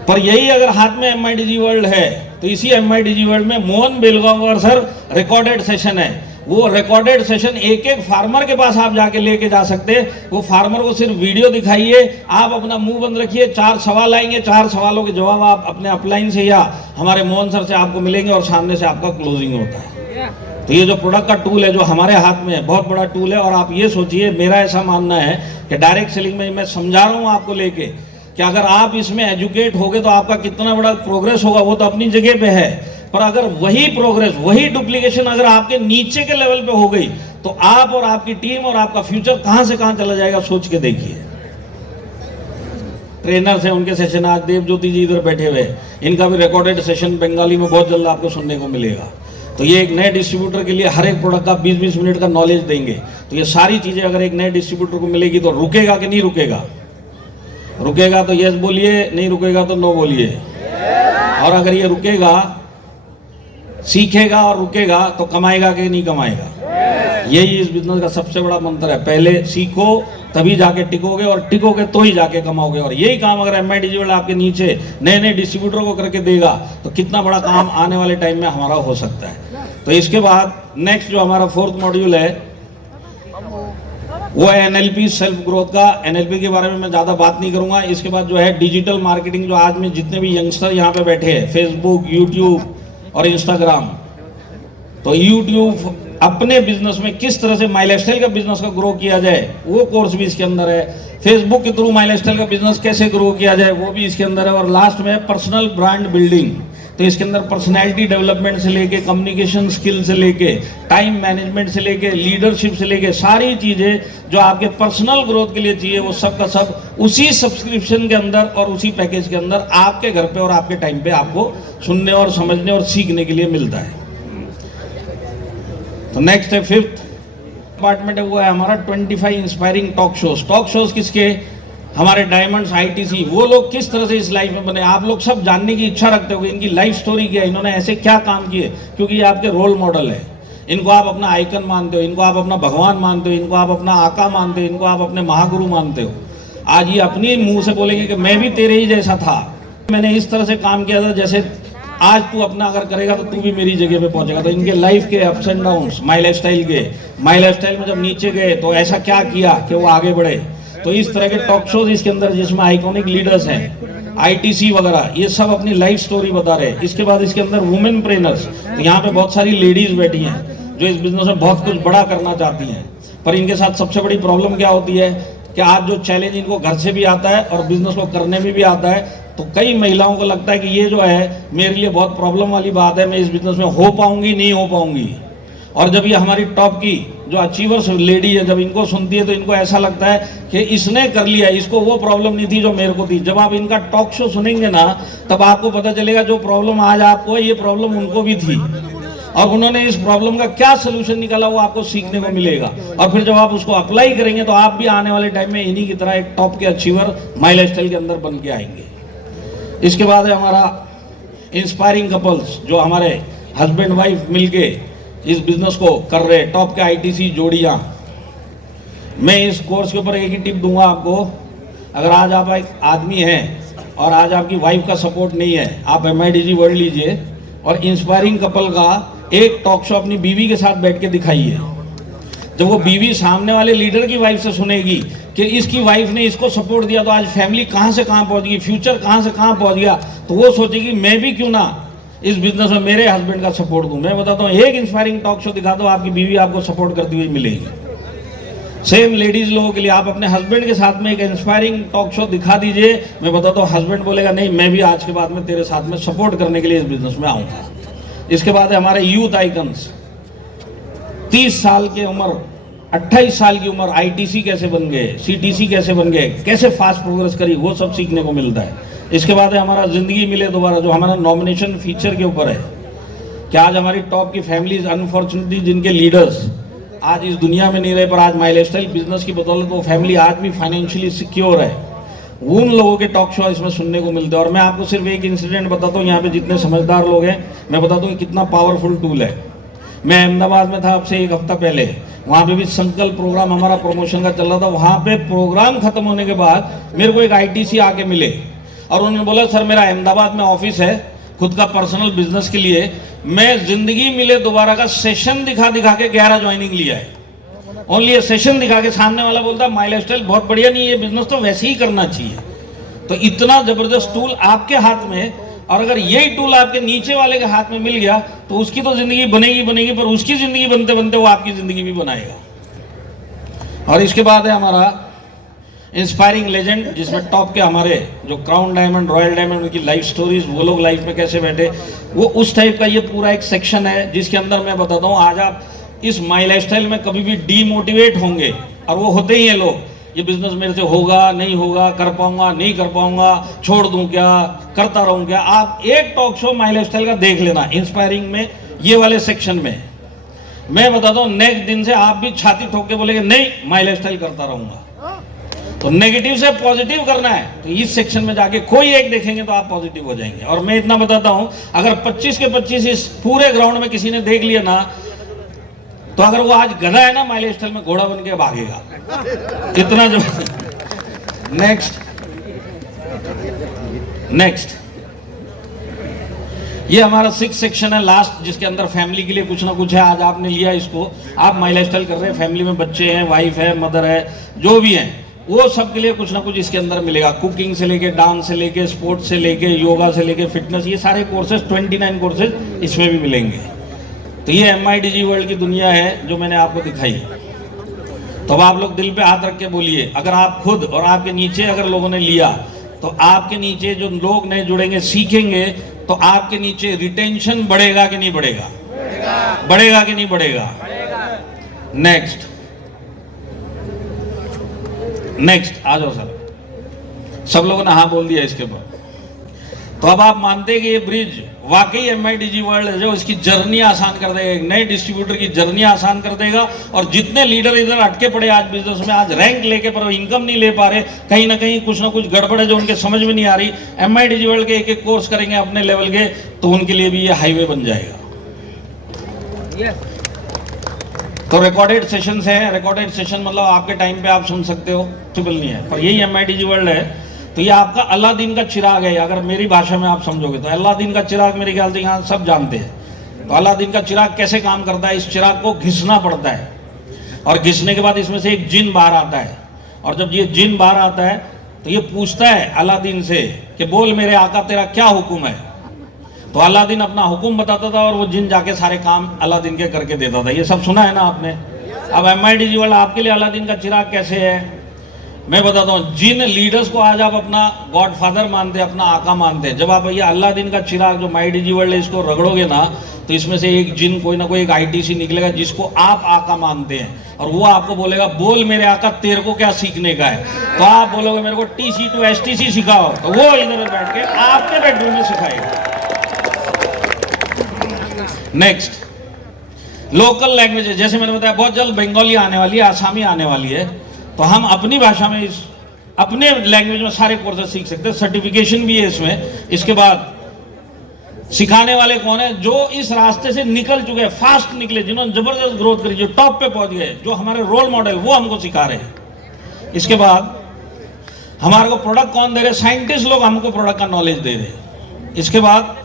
पर यही अगर हाथ में एमआई डिजीवर्ल्ड है, तो इसी एमआई डिजीवर्ल्ड में Mohan Belgaum sir recorded session है। वो रिकॉर्डेड सेशन एक एक फार्मर के पास आप जाके लेके जा सकते हैं। वो फार्मर को सिर्फ वीडियो दिखाइए, आप अपना मुंह बंद रखिए, 4 सवाल आएंगे, 4 सवालों के जवाब आप अपने अपलाइन से या हमारे मोहन सर से आपको मिलेंगे, और सामने से आपका क्लोजिंग होता है। तो ये जो प्रोडक्ट का टूल है जो हमारे हाथ में है, बहुत बड़ा टूल है। और आप ये सोचिए, मेरा ऐसा मानना है कि डायरेक्ट सेलिंग में मैं समझा रहा हूँ आपको लेके कि अगर आप इसमें एजुकेट होगे तो आपका कितना बड़ा प्रोग्रेस होगा, वो तो अपनी जगह पे है। पर अगर वही प्रोग्रेस, वही डुप्लीकेशन अगर आपके नीचे के लेवल पे हो गई, तो आप और आपकी टीम और आपका फ्यूचर कहां से कहां चला जाएगा, सोच के देखिए। ट्रेनर्स हैं, उनके सेशन आज देवज्योति जी इधर बैठे हुए, इनका भी रिकॉर्डेड सेशन बंगाली में बहुत जल्द आपको सुनने को मिलेगा। तो ये एक नए डिस्ट्रीब्यूटर के लिए हर एक प्रोडक्ट का 20-20 मिनट का नॉलेज देंगे। तो ये सारी चीजें अगर एक नए डिस्ट्रीब्यूटर को मिलेगी तो रुकेगा कि नहीं रुकेगा? रुकेगा तो यस बोलिए, नहीं रुकेगा तो नो बोलिए। और अगर ये रुकेगा, सीखेगा और रुकेगा, तो कमाएगा कि नहीं कमाएगा? यही इस बिजनेस का सबसे बड़ा मंत्र है। पहले सीखो तभी जाके टिकोगे, और टिकोगे तो ही जाके कमाओगे। और यही काम अगर एमआई डिजीवर्ल्ड आपके नीचे नए डिस्ट्रीब्यूटरों को करके देगा, तो कितना बड़ा काम आने वाले टाइम में हमारा हो सकता है। तो इसके बाद नेक्स्ट जो हमारा फोर्थ मॉड्यूल है वो है एनएलपी सेल्फ ग्रोथ का। एनएलपी के बारे में मैं ज़्यादा बात नहीं करूंगा। इसके बाद जो है डिजिटल मार्केटिंग, जो आज में जितने भी यंगस्टर यहाँ पे बैठे हैं, फेसबुक, यूट्यूब और इंस्टाग्राम, तो यूट्यूब अपने बिजनेस में किस तरह से माई लाइफस्टाइल का बिजनेस को ग्रो किया जाए वो कोर्स भी इसके अंदर है। फेसबुक के थ्रू माई लाइफस्टाइल का बिजनेस कैसे ग्रो किया जाए वो भी इसके अंदर है। और लास्ट में पर्सनल ब्रांड बिल्डिंग, तो इसके अंदर पर्सनैलिटी डेवलपमेंट से लेके, कम्युनिकेशन स्किल से लेके, टाइम मैनेजमेंट से लेके, लीडरशिप से लेके, सारी चीज़ें जो आपके पर्सनल ग्रोथ के लिए चाहिए वो सब का सब उसी सब्सक्रिप्शन के अंदर और उसी पैकेज के अंदर आपके घर पे और आपके टाइम पे आपको सुनने और समझने और सीखने के लिए मिलता है। तो नेक्स्ट है फिफ्थ डिपार्टमेंट है, वो है हमारा 25 inspiring talk shows. Talk shows किसके? हमारे डायमंड्स, आईटीसी, वो लोग किस तरह से इस लाइफ में बने। आप लोग सब जानने की इच्छा रखते हो इनकी लाइफ स्टोरी क्या है, इन्होंने ऐसे क्या काम किए, क्योंकि ये आपके रोल मॉडल है। इनको आप अपना आइकन मानते हो, इनको आप अपना भगवान मानते हो, इनको आप अपना आका मानते हो, इनको आप अपने महागुरु मानते हो। आज ये अपनी मुंह से बोलेंगे कि मैं भी तेरे ही जैसा था, मैंने इस तरह से काम किया था जैसे आज तू अपना अगर करेगा तो तू भी मेरी जगह पे पहुंचेगा। तो इनके लाइफ के ups and downs, my lifestyle में जब नीचे गए तो ऐसा क्या किया कि वो आगे बढ़े। तो इस तरह के टॉक शोज इसके अंदर जिसमें आइकॉनिक लीडर्स हैं, आईटीसी वगैरह, ये सब अपनी लाइफ स्टोरी बता रहे हैं। इसके बाद इसके अंदर वुमेन ट्रेनर्स, तो यहाँ पे बहुत सारी लेडीज बैठी हैं जो इस बिजनेस में बहुत कुछ बड़ा करना चाहती हैं, पर इनके साथ सबसे बड़ी प्रॉब्लम क्या होती है कि आज जो चैलेंज इनको घर से भी आता है और बिजनेस को करने में भी आता है, तो कई महिलाओं को लगता है कि ये जो है मेरे लिए बहुत प्रॉब्लम वाली बात है, मैं इस बिजनेस में हो पाऊंगी नहीं हो पाऊंगी। और जब ये हमारी टॉप की जो अचीवर्स लेडी है, जब इनको सुनती है तो इनको ऐसा लगता है कि इसने कर लिया, इसको वो प्रॉब्लम नहीं थी जो मेरे को थी। जब आप इनका टॉक शो सुनेंगे ना तब आपको पता चलेगा जो प्रॉब्लम आज आपको है ये प्रॉब्लम उनको भी थी, और उन्होंने इस प्रॉब्लम का क्या सोल्यूशन निकाला वो आपको सीखने को मिलेगा। और फिर जब आप उसको अप्लाई करेंगे तो आप भी आने वाले टाइम में इन्हीं की तरह एक टॉप के अचीवर माई लाइफस्टाइल के अंदर बन के आएंगे। इसके बाद है हमारा इंस्पायरिंग कपल्स, जो हमारे हस्बैंड वाइफ मिलके इस बिजनेस को कर रहे हैं, टॉप के आईटीसी जोड़ियां। मैं इस कोर्स के ऊपर एक ही टिप दूंगा आपको, अगर आज आप एक आदमी हैं और आज आपकी वाइफ का सपोर्ट नहीं है, आप MIDG वर्ड लीजिए और इंस्पायरिंग कपल का एक टॉक शो अपनी बीवी के साथ बैठ के दिखाइए। जब वो बीवी सामने वाले लीडर की वाइफ से सुनेगी कि इसकी वाइफ ने इसको सपोर्ट दिया तो आज फैमिली कहाँ से कहाँ पहुँच गई, फ्यूचर कहाँ से कहाँ पहुँच गया, तो वो सोचेगी मैं भी क्यों ना इस बिजनेस में मेरे हस्बैंड का सपोर्ट दूं। मैं बताता हूँ, एक इंस्पायरिंग टॉक शो दिखा दो, आपकी बीवी आपको सपोर्ट करती हुई मिलेगी। सेम लेडीज लोगों के लिए आप अपने हस्बैंड के साथ में एक इंस्पायरिंग टॉक शो दिखा दीजिए, मैं बताता हूँ हस्बैंड बोलेगा नहीं मैं भी आज के बाद में तेरे साथ में सपोर्ट करने के लिए इस बिजनेस में आऊँगा। इसके बाद है हमारे यूथ आइकन्स, 30 साल की उम्र, 28 साल की उम्र, आईटीसी कैसे बन गए, सीटीसी कैसे बन गए, कैसे फास्ट प्रोग्रेस करी, वो सब सीखने को मिलता है। इसके बाद है हमारा जिंदगी मिले दोबारा, जो हमारा नॉमिनेशन फीचर के ऊपर है कि आज हमारी टॉप की फैमिलीज, अनफॉर्चुनेटली जिनके लीडर्स आज इस दुनिया में नहीं रहे, पर आज माई लाइफस्टाइल बिजनेस की बदौलत वो फैमिली आज भी फाइनेंशियली सिक्योर है, उन लोगों के टॉक शो इसमें सुनने को मिलते हैं। और मैं आपको सिर्फ एक इंसिडेंट बताता हूँ, यहाँ पे जितने समझदार लोग हैं मैं बताता हूँ कितना पावरफुल टूल है। मैं अहमदाबाद में था अब से 1 हफ्ता पहले, वहाँ पे भी संकल्प प्रोग्राम हमारा प्रमोशन का चल रहा था। वहाँ पे प्रोग्राम खत्म होने के बाद मेरे को एक आईटीसी आके मिले और उन्होंने बोला सर मेरा अहमदाबाद में ऑफिस है खुद का पर्सनल बिजनेस के लिए, मैं जिंदगी मिले दोबारा का सेशन दिखा दिखा के 11 ज्वाइनिंग लिया है। ओनली ये सेशन दिखा के सामने वाला बोलता माई लाइफस्टाइल बहुत बढ़िया, नहीं ये बिजनेस तो वैसे ही करना चाहिए। तो इतना जबरदस्त टूल आपके हाथ में, और अगर यही टूल आपके नीचे वाले के हाथ में मिल गया तो उसकी तो जिंदगी बनेगी बनेगी, पर उसकी जिंदगी बनते बनते वो आपकी जिंदगी भी बनाएगा। और इसके बाद है हमारा इंस्पायरिंग लेजेंड, जिसमें टॉप के हमारे जो क्राउन डायमंड, रॉयल डायमंड, उनकी लाइफ स्टोरीज, वो लोग लाइफ में कैसे बैठे, वो उस टाइप का ये पूरा एक सेक्शन है जिसके अंदर मैं बताता हूँ आज आप इस माई लाइफस्टाइल में कभी भी डीमोटिवेट होंगे, और वो होते ही हैं लोग, ये बिजनेस मेरे से होगा नहीं होगा, कर पाऊंगा नहीं कर पाऊंगा, छोड़ दूं क्या, करता रहूं क्या। आप एक टॉक शो माई लाइफस्टाइल का देख लेना इंस्पायरिंग में, ये वाले सेक्शन में, मैं बताता हूँ नेक्स्ट दिन से आप भी छाती ठोक के बोलेंगे नहीं माई लाइफस्टाइल करता रहूंगा। तो नेगेटिव से पॉजिटिव करना है तो इस सेक्शन में जाके कोई एक देखेंगे तो आप पॉजिटिव हो जाएंगे। और मैं इतना बताता हूं, अगर 25 के 25 इस पूरे ग्राउंड में किसी ने देख लिया ना, तो अगर वो आज गधा है ना माई लाइफस्टाइल में घोड़ा बन के भागेगा, इतना जो। नेक्स्ट ये हमारा 6 सेक्शन है लास्ट, जिसके अंदर फैमिली के लिए कुछ ना कुछ है। आज आपने लिया इसको, आप माई लाइफस्टाइल कर रहे हैं, फैमिली में बच्चे हैं, वाइफ है, मदर है, जो भी हैं, वो सब के लिए कुछ ना कुछ इसके अंदर मिलेगा। कुकिंग से लेके, डांस से लेके, स्पोर्ट्स से लेके, योगा से लेके, फिटनेस, ये सारे कोर्सेज 29 कोर्सेज इसमें भी मिलेंगे। तो ये MIDG वर्ल्ड की दुनिया है जो मैंने आपको दिखाई। तो अब आप लोग दिल पे हाथ रख के बोलिए, अगर आप खुद और आपके नीचे अगर लोगों ने लिया, तो आपके नीचे जो लोग नए जुड़ेंगे, सीखेंगे, तो आपके नीचे रिटेंशन बढ़ेगा कि नहीं बढ़ेगा? बढ़ेगा कि नहीं बढ़ेगा? नेक्स्ट आ जाओ सर। सब लोगों ने हाँ बोल दिया इसके ऊपर। तो अब आप मानते हैं कि ये ब्रिज वाकई MIDG वर्ल्ड है जो इसकी जर्नी आसान कर देगा, एक नए डिस्ट्रीब्यूटर की जर्नी आसान कर देगा। और जितने लीडर इधर अटके पड़े आज बिजनेस में, आज रैंक लेके पर इनकम नहीं ले पा रहे, कहीं ना कहीं कुछ ना कुछ गड़बड़ है जो उनके समझ में नहीं आ रही, MIDG वर्ल्ड के एक एक कोर्स करेंगे अपने लेवल के, तो उनके लिए भी ये हाईवे बन जाएगा। तो रिकॉर्डेड सेशंस हैं। रिकॉर्डेड सेशन मतलब आपके टाइम पे आप सुन सकते हो, पॉसिबल नहीं है, पर यही MIDG वर्ल्ड है। तो ये आपका अलादीन का चिराग है, अगर मेरी भाषा में आप समझोगे तो। अलादीन का चिराग मेरे ख्याल से यहाँ सब जानते हैं। तो अलादीन का चिराग कैसे काम करता है? इस चिराग को घिसना पड़ता है, और घिसने के बाद इसमें से एक जिन बाहर आता है, और जब ये जिन बाहर आता है तो ये पूछता है अलादीन से कि बोल मेरे आका तेरा क्या हुक्म है। तो अलादीन अपना हुक्म बताता था और वो जिन जाके सारे काम अलादीन के करके देता था। ये सब सुना है ना आपने? अब MIDG वर्ल्ड आपके लिए अलादीन का चिराग कैसे है मैं बताता हूँ। जिन लीडर्स को आज आप अपना गॉडफादर मानते हैं, अपना आका मानते हैं, जब आप ये अलादीन का चिराग जो MIDG वर्ल्ड है इसको रगड़ोगे ना, तो इसमें से एक जिन कोई ना कोई एक ITC निकलेगा जिसको आप आका मानते हैं, और वो आपको बोलेगा बोल मेरे आका तेरे को क्या सीखने का है। तो आप बोलोगे मेरे को TC to STC सिखाओ, तो वो इधर बैठ के आपके बेडरूम में सिखाएगा। नेक्स्ट लोकल लैंग्वेजेस, जैसे मैंने बताया बहुत जल्द बंगाली आने वाली है, आसामी आने वाली है, तो हम अपनी भाषा में इस अपने लैंग्वेज में सारे कोर्सेज सीख सकते हैं। सर्टिफिकेशन भी है इसमें। इसके बाद सिखाने वाले कौन है? जो इस रास्ते से निकल चुके हैं, फास्ट निकले, जिन्होंने जबरदस्त ग्रोथ करी, जो टॉप पे पहुंच गए, जो हमारे रोल मॉडल, वो हमको सिखा रहे हैं। इसके बाद हमारे को प्रोडक्ट कौन दे रहे? साइंटिस्ट लोग हमको प्रोडक्ट का नॉलेज दे रहे हैं। इसके बाद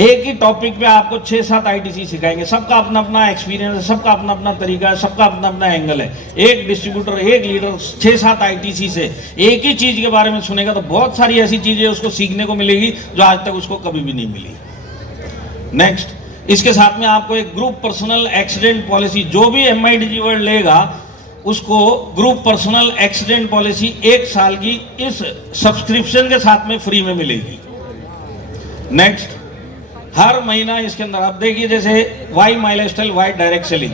एक ही टॉपिक पे आपको 6-7 ITC सिखाएंगे। सबका अपना अपना एक्सपीरियंस है, सबका अपना अपना तरीका है, सबका अपना अपना एंगल है। एक डिस्ट्रीब्यूटर, एक लीडर 6-7 ITC से एक ही चीज के बारे में सुनेगा तो बहुत सारी ऐसी चीजें उसको सीखने को मिलेगी जो आज तक उसको कभी भी नहीं मिली। नेक्स्ट, इसके साथ में आपको एक ग्रुप पर्सनल एक्सीडेंट पॉलिसी, जो भी MIDG वर्ल्ड लेगा उसको ग्रुप पर्सनल एक्सीडेंट पॉलिसी 1 साल की इस सब्सक्रिप्शन के साथ में फ्री में मिलेगी। नेक्स्ट, हर महीना इसके अंदर आप देखिए, जैसे Y My Lifestyle, why direct selling,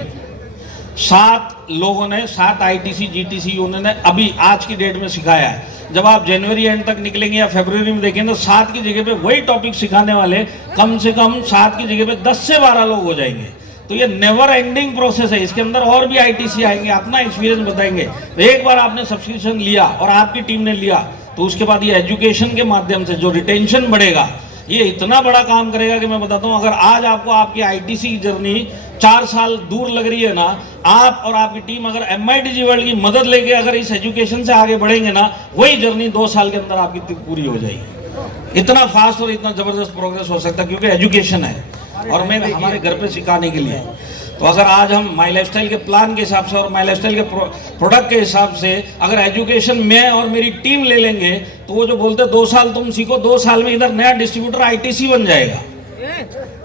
7 लोगों ने 7 ITC GTC उन्होंने अभी आज की डेट में सिखाया है। जब आप जनवरी एंड तक निकलेंगे या फरवरी में देखेंगे तो 7 की जगह पे वही टॉपिक सिखाने वाले कम से कम 7 की जगह पे 10 से 12 लोग हो जाएंगे। तो ये नेवर एंडिंग प्रोसेस है। इसके अंदर और भी ITC आएंगे, अपना एक्सपीरियंस बताएंगे। तो एक बार आपने सब्सक्रिप्शन लिया और आपकी टीम ने लिया, तो उसके बाद ये एजुकेशन के माध्यम से जो रिटेंशन बढ़ेगा, ये इतना बड़ा काम करेगा कि मैं बताता हूं, अगर आज आपको आपकी ITC की जर्नी 4 साल दूर लग रही है ना, आप और आपकी टीम अगर MIDG वर्ल्ड की मदद लेके अगर इस एजुकेशन से आगे बढ़ेंगे ना, वही जर्नी 2 साल के अंदर आपकी पूरी हो जाएगी। इतना फास्ट और इतना जबरदस्त प्रोग्रेस हो सकता है क्योंकि एजुकेशन है, और मैं हमारे घर पे सिखाने के लिए। तो अगर आज हम माई लाइफस्टाइल के प्लान के हिसाब से और माई लाइफस्टाइल के प्रोडक्ट के हिसाब से अगर एजुकेशन मैं और मेरी टीम ले लेंगे, तो वो जो बोलते 2 साल तुम सीखो, 2 साल में इधर नया डिस्ट्रीब्यूटर ITC बन जाएगा।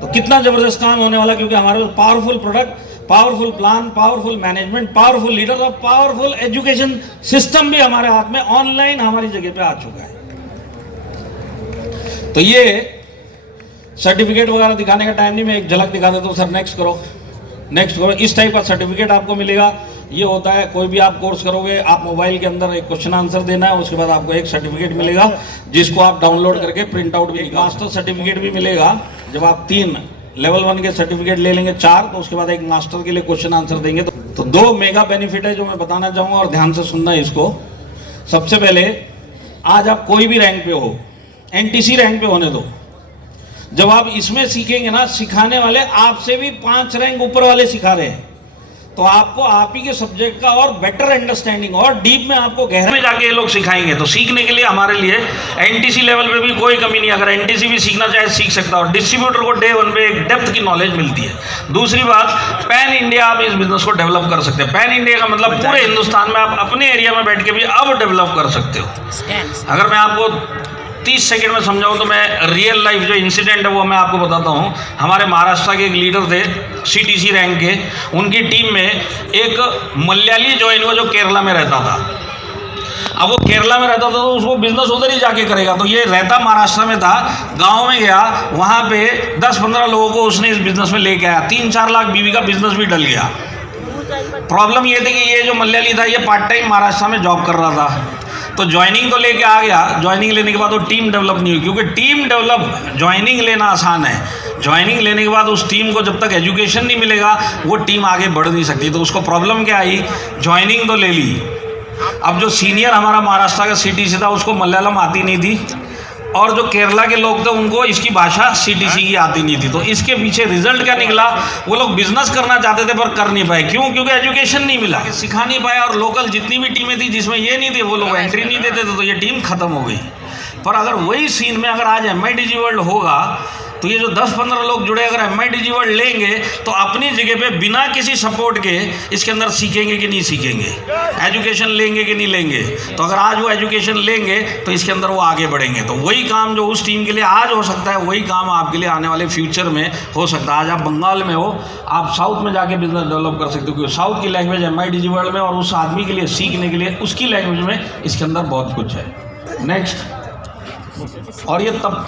तो कितना जबरदस्त काम होने वाला, क्योंकि हमारे पास powerful product, powerful plan, powerful management, powerful leader और पावरफुल एजुकेशन सिस्टम भी हमारे हाथ में ऑनलाइन हमारी जगह पे आ चुका है। तो ये सर्टिफिकेट वगैरह दिखाने का टाइम नहीं, मैं एक झलक दिखा देता हूँ। सर नेक्स्ट करो, नेक्स्ट करो। इस टाइप का सर्टिफिकेट आपको मिलेगा। ये होता है, कोई भी आप कोर्स करोगे, आप मोबाइल के अंदर एक क्वेश्चन आंसर देना है, उसके बाद आपको एक सर्टिफिकेट मिलेगा जिसको आप डाउनलोड करके प्रिंट आउट भी, मास्टर सर्टिफिकेट भी मिलेगा। जब आप 3 लेवल 1 के सर्टिफिकेट ले लेंगे, 4, तो उसके बाद एक मास्टर के लिए क्वेश्चन आंसर देंगे। तो 2 मेगा बेनिफिट है जो मैं बताना चाहूंगा, और ध्यान से सुनना इसको। सबसे पहले, आज आप कोई भी रैंक पे हो, NTC रैंक पे होने दो, जब आप इसमें सीखेंगे ना, सिखाने वाले आपसे भी 5 रैंक ऊपर वाले सिखा रहे हैं। तो आपको आप ही के सब्जेक्ट का और बेटर अंडरस्टैंडिंग और डीप में आपको गहरे में जाके ये लोग सिखाएंगे। तो सीखने के लिए हमारे लिए एनटीसी लेवल पे भी कोई कमी नहीं। अगर एनटीसी भी सीखना चाहे सीख सकता है और डिस्ट्रीब्यूटर को डे 1 पे एक डेप्थ की नॉलेज मिलती है। दूसरी बात, पैन इंडिया आप इस बिजनेस को डेवलप कर सकते हैं। पैन इंडिया का मतलब पूरे हिंदुस्तान में आप अपने एरिया में बैठ के भी अब डेवलप कर सकते हो। अगर मैं आपको 30 सेकंड में समझाऊं तो मैं रियल लाइफ जो इंसिडेंट है वो मैं आपको बताता हूं। हमारे महाराष्ट्र के एक लीडर थे सीटीसी रैंक के, उनकी टीम में एक मलयाली ज्वाइन हुआ जो केरला में रहता था। अब वो केरला में रहता था तो उसको बिजनेस उधर ही जाके करेगा। तो ये रहता महाराष्ट्र में था, गांव में गया, वहां पे 10-15 लोगों को उसने इस बिजनेस में लेके आया। 3-4 लाख बीवी का बिजनेस भी डल गया। प्रॉब्लम ये थी कि ये जो मलयाली था ये पार्ट टाइम महाराष्ट्र में जॉब कर रहा था। तो ज्वाइनिंग तो लेके आ गया, ज्वाइनिंग लेने के बाद वो टीम डेवलप नहीं हुई, क्योंकि टीम डेवलप ज्वाइनिंग लेना आसान है, ज्वाइनिंग लेने के बाद उस टीम को जब तक एजुकेशन नहीं मिलेगा वो टीम आगे बढ़ नहीं सकती। तो उसको प्रॉब्लम क्या आई, ज्वाइनिंग तो ले ली, अब जो सीनियर हमारा महाराष्ट्र का सीटीसी था उसको मलयालम आती नहीं थी, और जो केरला के लोग थे उनको इसकी भाषा सीटीसी की आती नहीं थी। तो इसके पीछे रिजल्ट क्या निकला, वो लोग बिजनेस करना चाहते थे पर कर नहीं पाए। क्यों? क्योंकि एजुकेशन नहीं मिला, सिखा नहीं पाया। और लोकल जितनी भी टीमें थी जिसमें ये नहीं थे वो लोग एंट्री नहीं देते थे, तो ये टीम खत्म हो गई। पर अगर वही सीन में अगर आज MIDG वर्ल्ड होगा तो ये जो 10-15 लोग जुड़े अगर MIDG वर्ल्ड लेंगे तो अपनी जगह पे बिना किसी सपोर्ट के इसके अंदर सीखेंगे कि नहीं सीखेंगे, एजुकेशन लेंगे कि नहीं लेंगे। तो अगर आज वो एजुकेशन लेंगे तो इसके अंदर वो आगे बढ़ेंगे। तो वही काम जो उस टीम के लिए आज हो सकता है वही काम आपके लिए आने वाले फ्यूचर में हो सकता है। आज आप बंगाल में हो, आप साउथ में जाके बिजनेस डेवलप कर सकते हो, क्योंकि साउथ की लैंग्वेज MIDG वर्ल्ड में और उस आदमी के लिए सीखने के लिए उसकी लैंग्वेज में इसके अंदर बहुत कुछ है। नेक्स्ट, और ये तब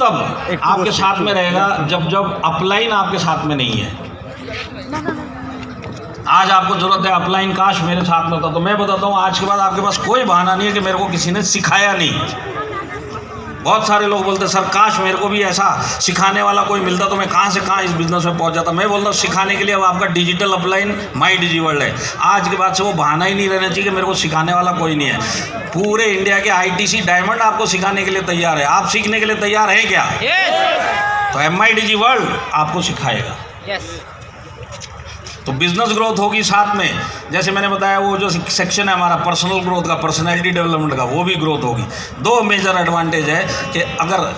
आपके साथ में रहेगा जब जब अपलाइन आपके साथ में नहीं है। आज आपको जरूरत है अपलाइन, काश मेरे साथ में होता। तो मैं बताता हूँ आज के बाद आपके पास कोई बहाना नहीं है कि मेरे को किसी ने सिखाया नहीं। बहुत सारे लोग बोलते हैं सर काश मेरे को भी ऐसा सिखाने वाला कोई मिलता तो मैं कहाँ से कहाँ इस बिजनेस में पहुँच जाता। मैं बोलता हूँ सिखाने के लिए अब आपका डिजिटल अपलाइन MIDG वर्ल्ड है। आज के बाद से वो बहाना ही नहीं रहना चाहिए कि मेरे को सिखाने वाला कोई नहीं है। पूरे इंडिया के ITC डायमंड आपको सिखाने के लिए तैयार है। आप सीखने के लिए तैयार हैं क्या? तो MIDG वर्ल्ड आपको सिखाएगा। तो बिजनेस ग्रोथ होगी साथ में, जैसे मैंने बताया वो जो सेक्शन है हमारा पर्सनल ग्रोथ का, पर्सनैलिटी डेवलपमेंट का, वो भी ग्रोथ होगी। 2 मेजर एडवांटेज है कि अगर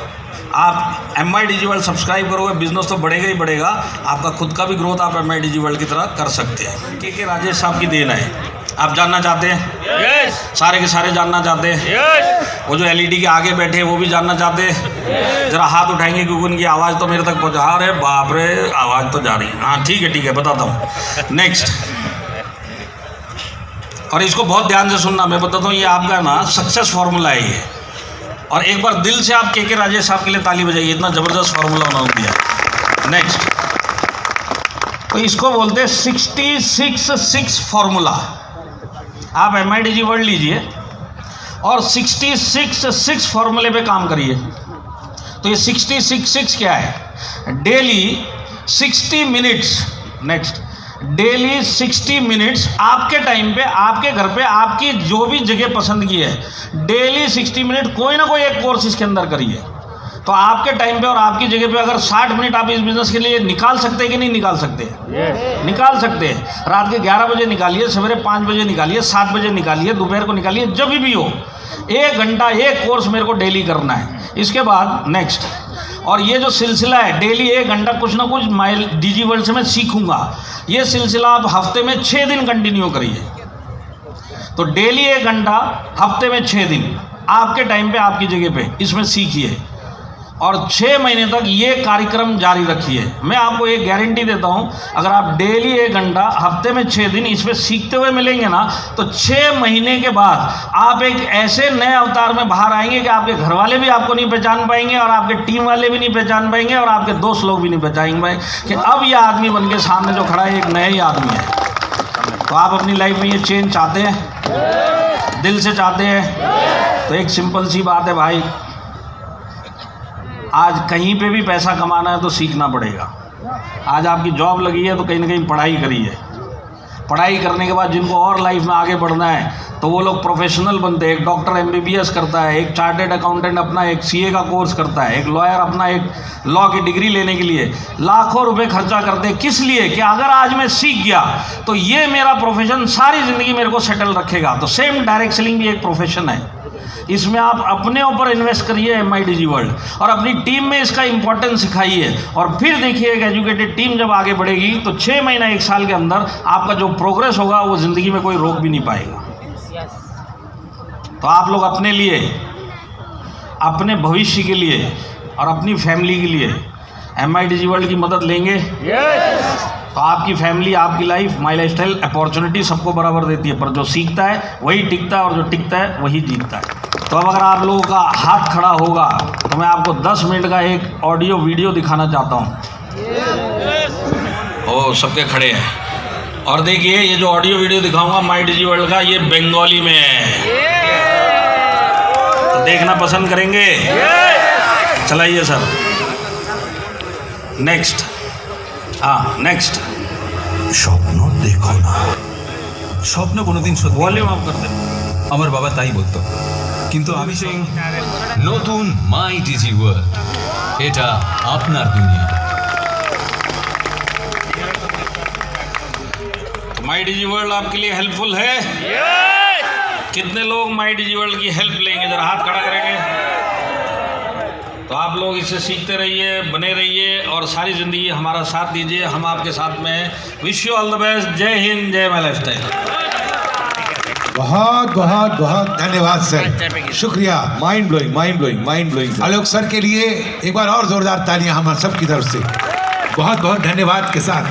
आप MIDG वर्ल्ड सब्सक्राइब करोगे बिजनेस तो बढ़ेगा ही बढ़ेगा, आपका खुद का भी ग्रोथ आप MIDG वर्ल्ड की तरह कर सकते हैं। के राजेश साहब की देन है। आप जानना चाहते हैं? yes. सारे के सारे जानना चाहते हैं? yes. वो जो LED के आगे बैठे हैं वो भी जानना चाहते हैं? yes. जरा हाथ उठाएंगे क्योंकि उनकी आवाज़ तो मेरे तक पहुँचा। अरे बाप रे, आवाज़ तो जा रही है। हाँ ठीक है बताता हूँ। नेक्स्ट, और इसको बहुत ध्यान से सुनना, मैं बताता हूँ ये आपका ना सक्सेस फार्मूला है ये। और एक बार दिल से आप के राजेश साहब के लिए ताली बजाइए, इतना ज़बरदस्त फार्मूला उन्होंने दिया। नेक्स्ट, तो इसको बोलते हैं 66-6 फार्मूला। आप MIDG वर्ल्ड लीजिए और 66-6 फार्मूले पे काम करिए। तो ये 66-6 क्या है? Daily 60 minutes, next, daily 60 minutes आपके टाइम पे, आपके घर पे, आपकी जो भी जगह पसंद की है, डेली 60 मिनट कोई ना कोई एक कोर्स इसके अंदर करिए। तो आपके टाइम पे और आपकी जगह पे अगर 60 मिनट आप इस बिजनेस के लिए निकाल सकते हैं कि नहीं निकाल सकते? निकाल सकते हैं। रात के 11 बजे निकालिए, सवेरे 5 बजे निकालिए, 7 बजे निकालिए, दोपहर को निकालिए, जब भी हो 1 घंटा एक कोर्स मेरे को डेली करना है। इसके बाद नेक्स्ट, और ये जो सिलसिला है डेली 1 घंटा कुछ ना कुछ MIDG वर्ल्ड से मैं सीखूंगा, ये सिलसिला आप हफ्ते में 6 दिन कंटिन्यू करिए। तो डेली 1 घंटा, हफ्ते में 6 दिन, आपके टाइम पे, आपकी जगह पे इसमें सीखिए और 6 महीने तक ये कार्यक्रम जारी रखिए। मैं आपको एक गारंटी देता हूँ, अगर आप डेली 1 घंटा, हफ्ते में 6 दिन इसमें सीखते हुए मिलेंगे ना, तो 6 महीने के बाद आप एक ऐसे नए अवतार में बाहर आएंगे कि आपके घर वाले भी आपको नहीं पहचान पाएंगे और आपके टीम वाले भी नहीं पहचान पाएंगे और आपके दोस्त लोग भी नहीं पहचान पाएंगे कि अब यह आदमी बन के सामने जो खड़ा है एक नया ही आदमी है। तो आप अपनी लाइफ में ये चेंज चाहते हैं, दिल से चाहते हैं? तो एक सिंपल सी बात है भाई, आज कहीं पे भी पैसा कमाना है तो सीखना पड़ेगा। आज आपकी जॉब लगी है तो कहीं ना कहीं पढ़ाई करिए। पढ़ाई करने के बाद जिनको और लाइफ में आगे बढ़ना है तो वो लोग प्रोफेशनल बनते हैं। एक डॉक्टर MBBS करता है, एक चार्टेड अकाउंटेंट अपना एक CA का कोर्स करता है, एक लॉयर अपना एक लॉ की डिग्री लेने के लिए लाखों रुपए खर्चा करते हैं। किस लिए? कि अगर आज मैं सीख गया तो ये मेरा प्रोफेशन सारी ज़िंदगी मेरे को सेटल रखेगा। तो सेम डायरेक्ट सेलिंग भी एक प्रोफेशन है। इसमें आप अपने ऊपर इन्वेस्ट करिए MI DigiWorld, और अपनी टीम में इसका इंपॉर्टेंस सिखाइए, और फिर देखिए एक एजुकेटेड टीम जब आगे बढ़ेगी तो 6 महीना 1 साल के अंदर आपका जो प्रोग्रेस होगा वो ज़िंदगी में कोई रोक भी नहीं पाएगा। तो आप लोग अपने लिए, अपने भविष्य के लिए और अपनी फैमिली के लिए MI DigiWorld की मदद लेंगे। तो आपकी फैमिली, आपकी लाइफ, माई लाइफ स्टाइल अपॉर्चुनिटी सबको बराबर देती है, पर जो सीखता है वही टिकता है और जो टिकता है वही जीतता है। तो अब अगर आप लोगों का हाथ खड़ा होगा तो मैं आपको 10 मिनट का एक ऑडियो वीडियो दिखाना चाहता हूँ। ओ सबके खड़े हैं। और देखिए ये जो ऑडियो वीडियो दिखाऊंगा MI DigiWorld का, ये बंगाली में है। तो देखना पसंद करेंगे? चलाइए सर। नेक्स्ट। हाँ नेक्स्ट। স্বপ্ন দেখো না, স্বপ্ন কোনোদিন সত্যি वॉल्यूम अप कर दे। আমার বাবা তাই বলতো, কিন্তু আমি সেই নতুন মাই ডিজি ওয়ার্ল্ড, এটা আপনার দুনিয়া। तो MI DigiWorld आपके लिए हेल्पफुल है? कितने लोग MI DigiWorld की हेल्प लेंगे? जरा हाथ खड़ा करेंगे। तो आप लोग इससे सीखते रहिए, बने रहिए और सारी ज़िंदगी हमारा साथ दीजिए। हम आपके साथ में हैं। Wish you all the best. जय हिंद, जय माई लाइफ स्टाइल। बहुत बहुत बहुत धन्यवाद सर, शुक्रिया। Mind blowing, mind blowing, mind blowing. Alok sir के लिए एक बार और जोरदार तालियां हम सब की तरफ से। बहुत बहुत धन्यवाद के साथ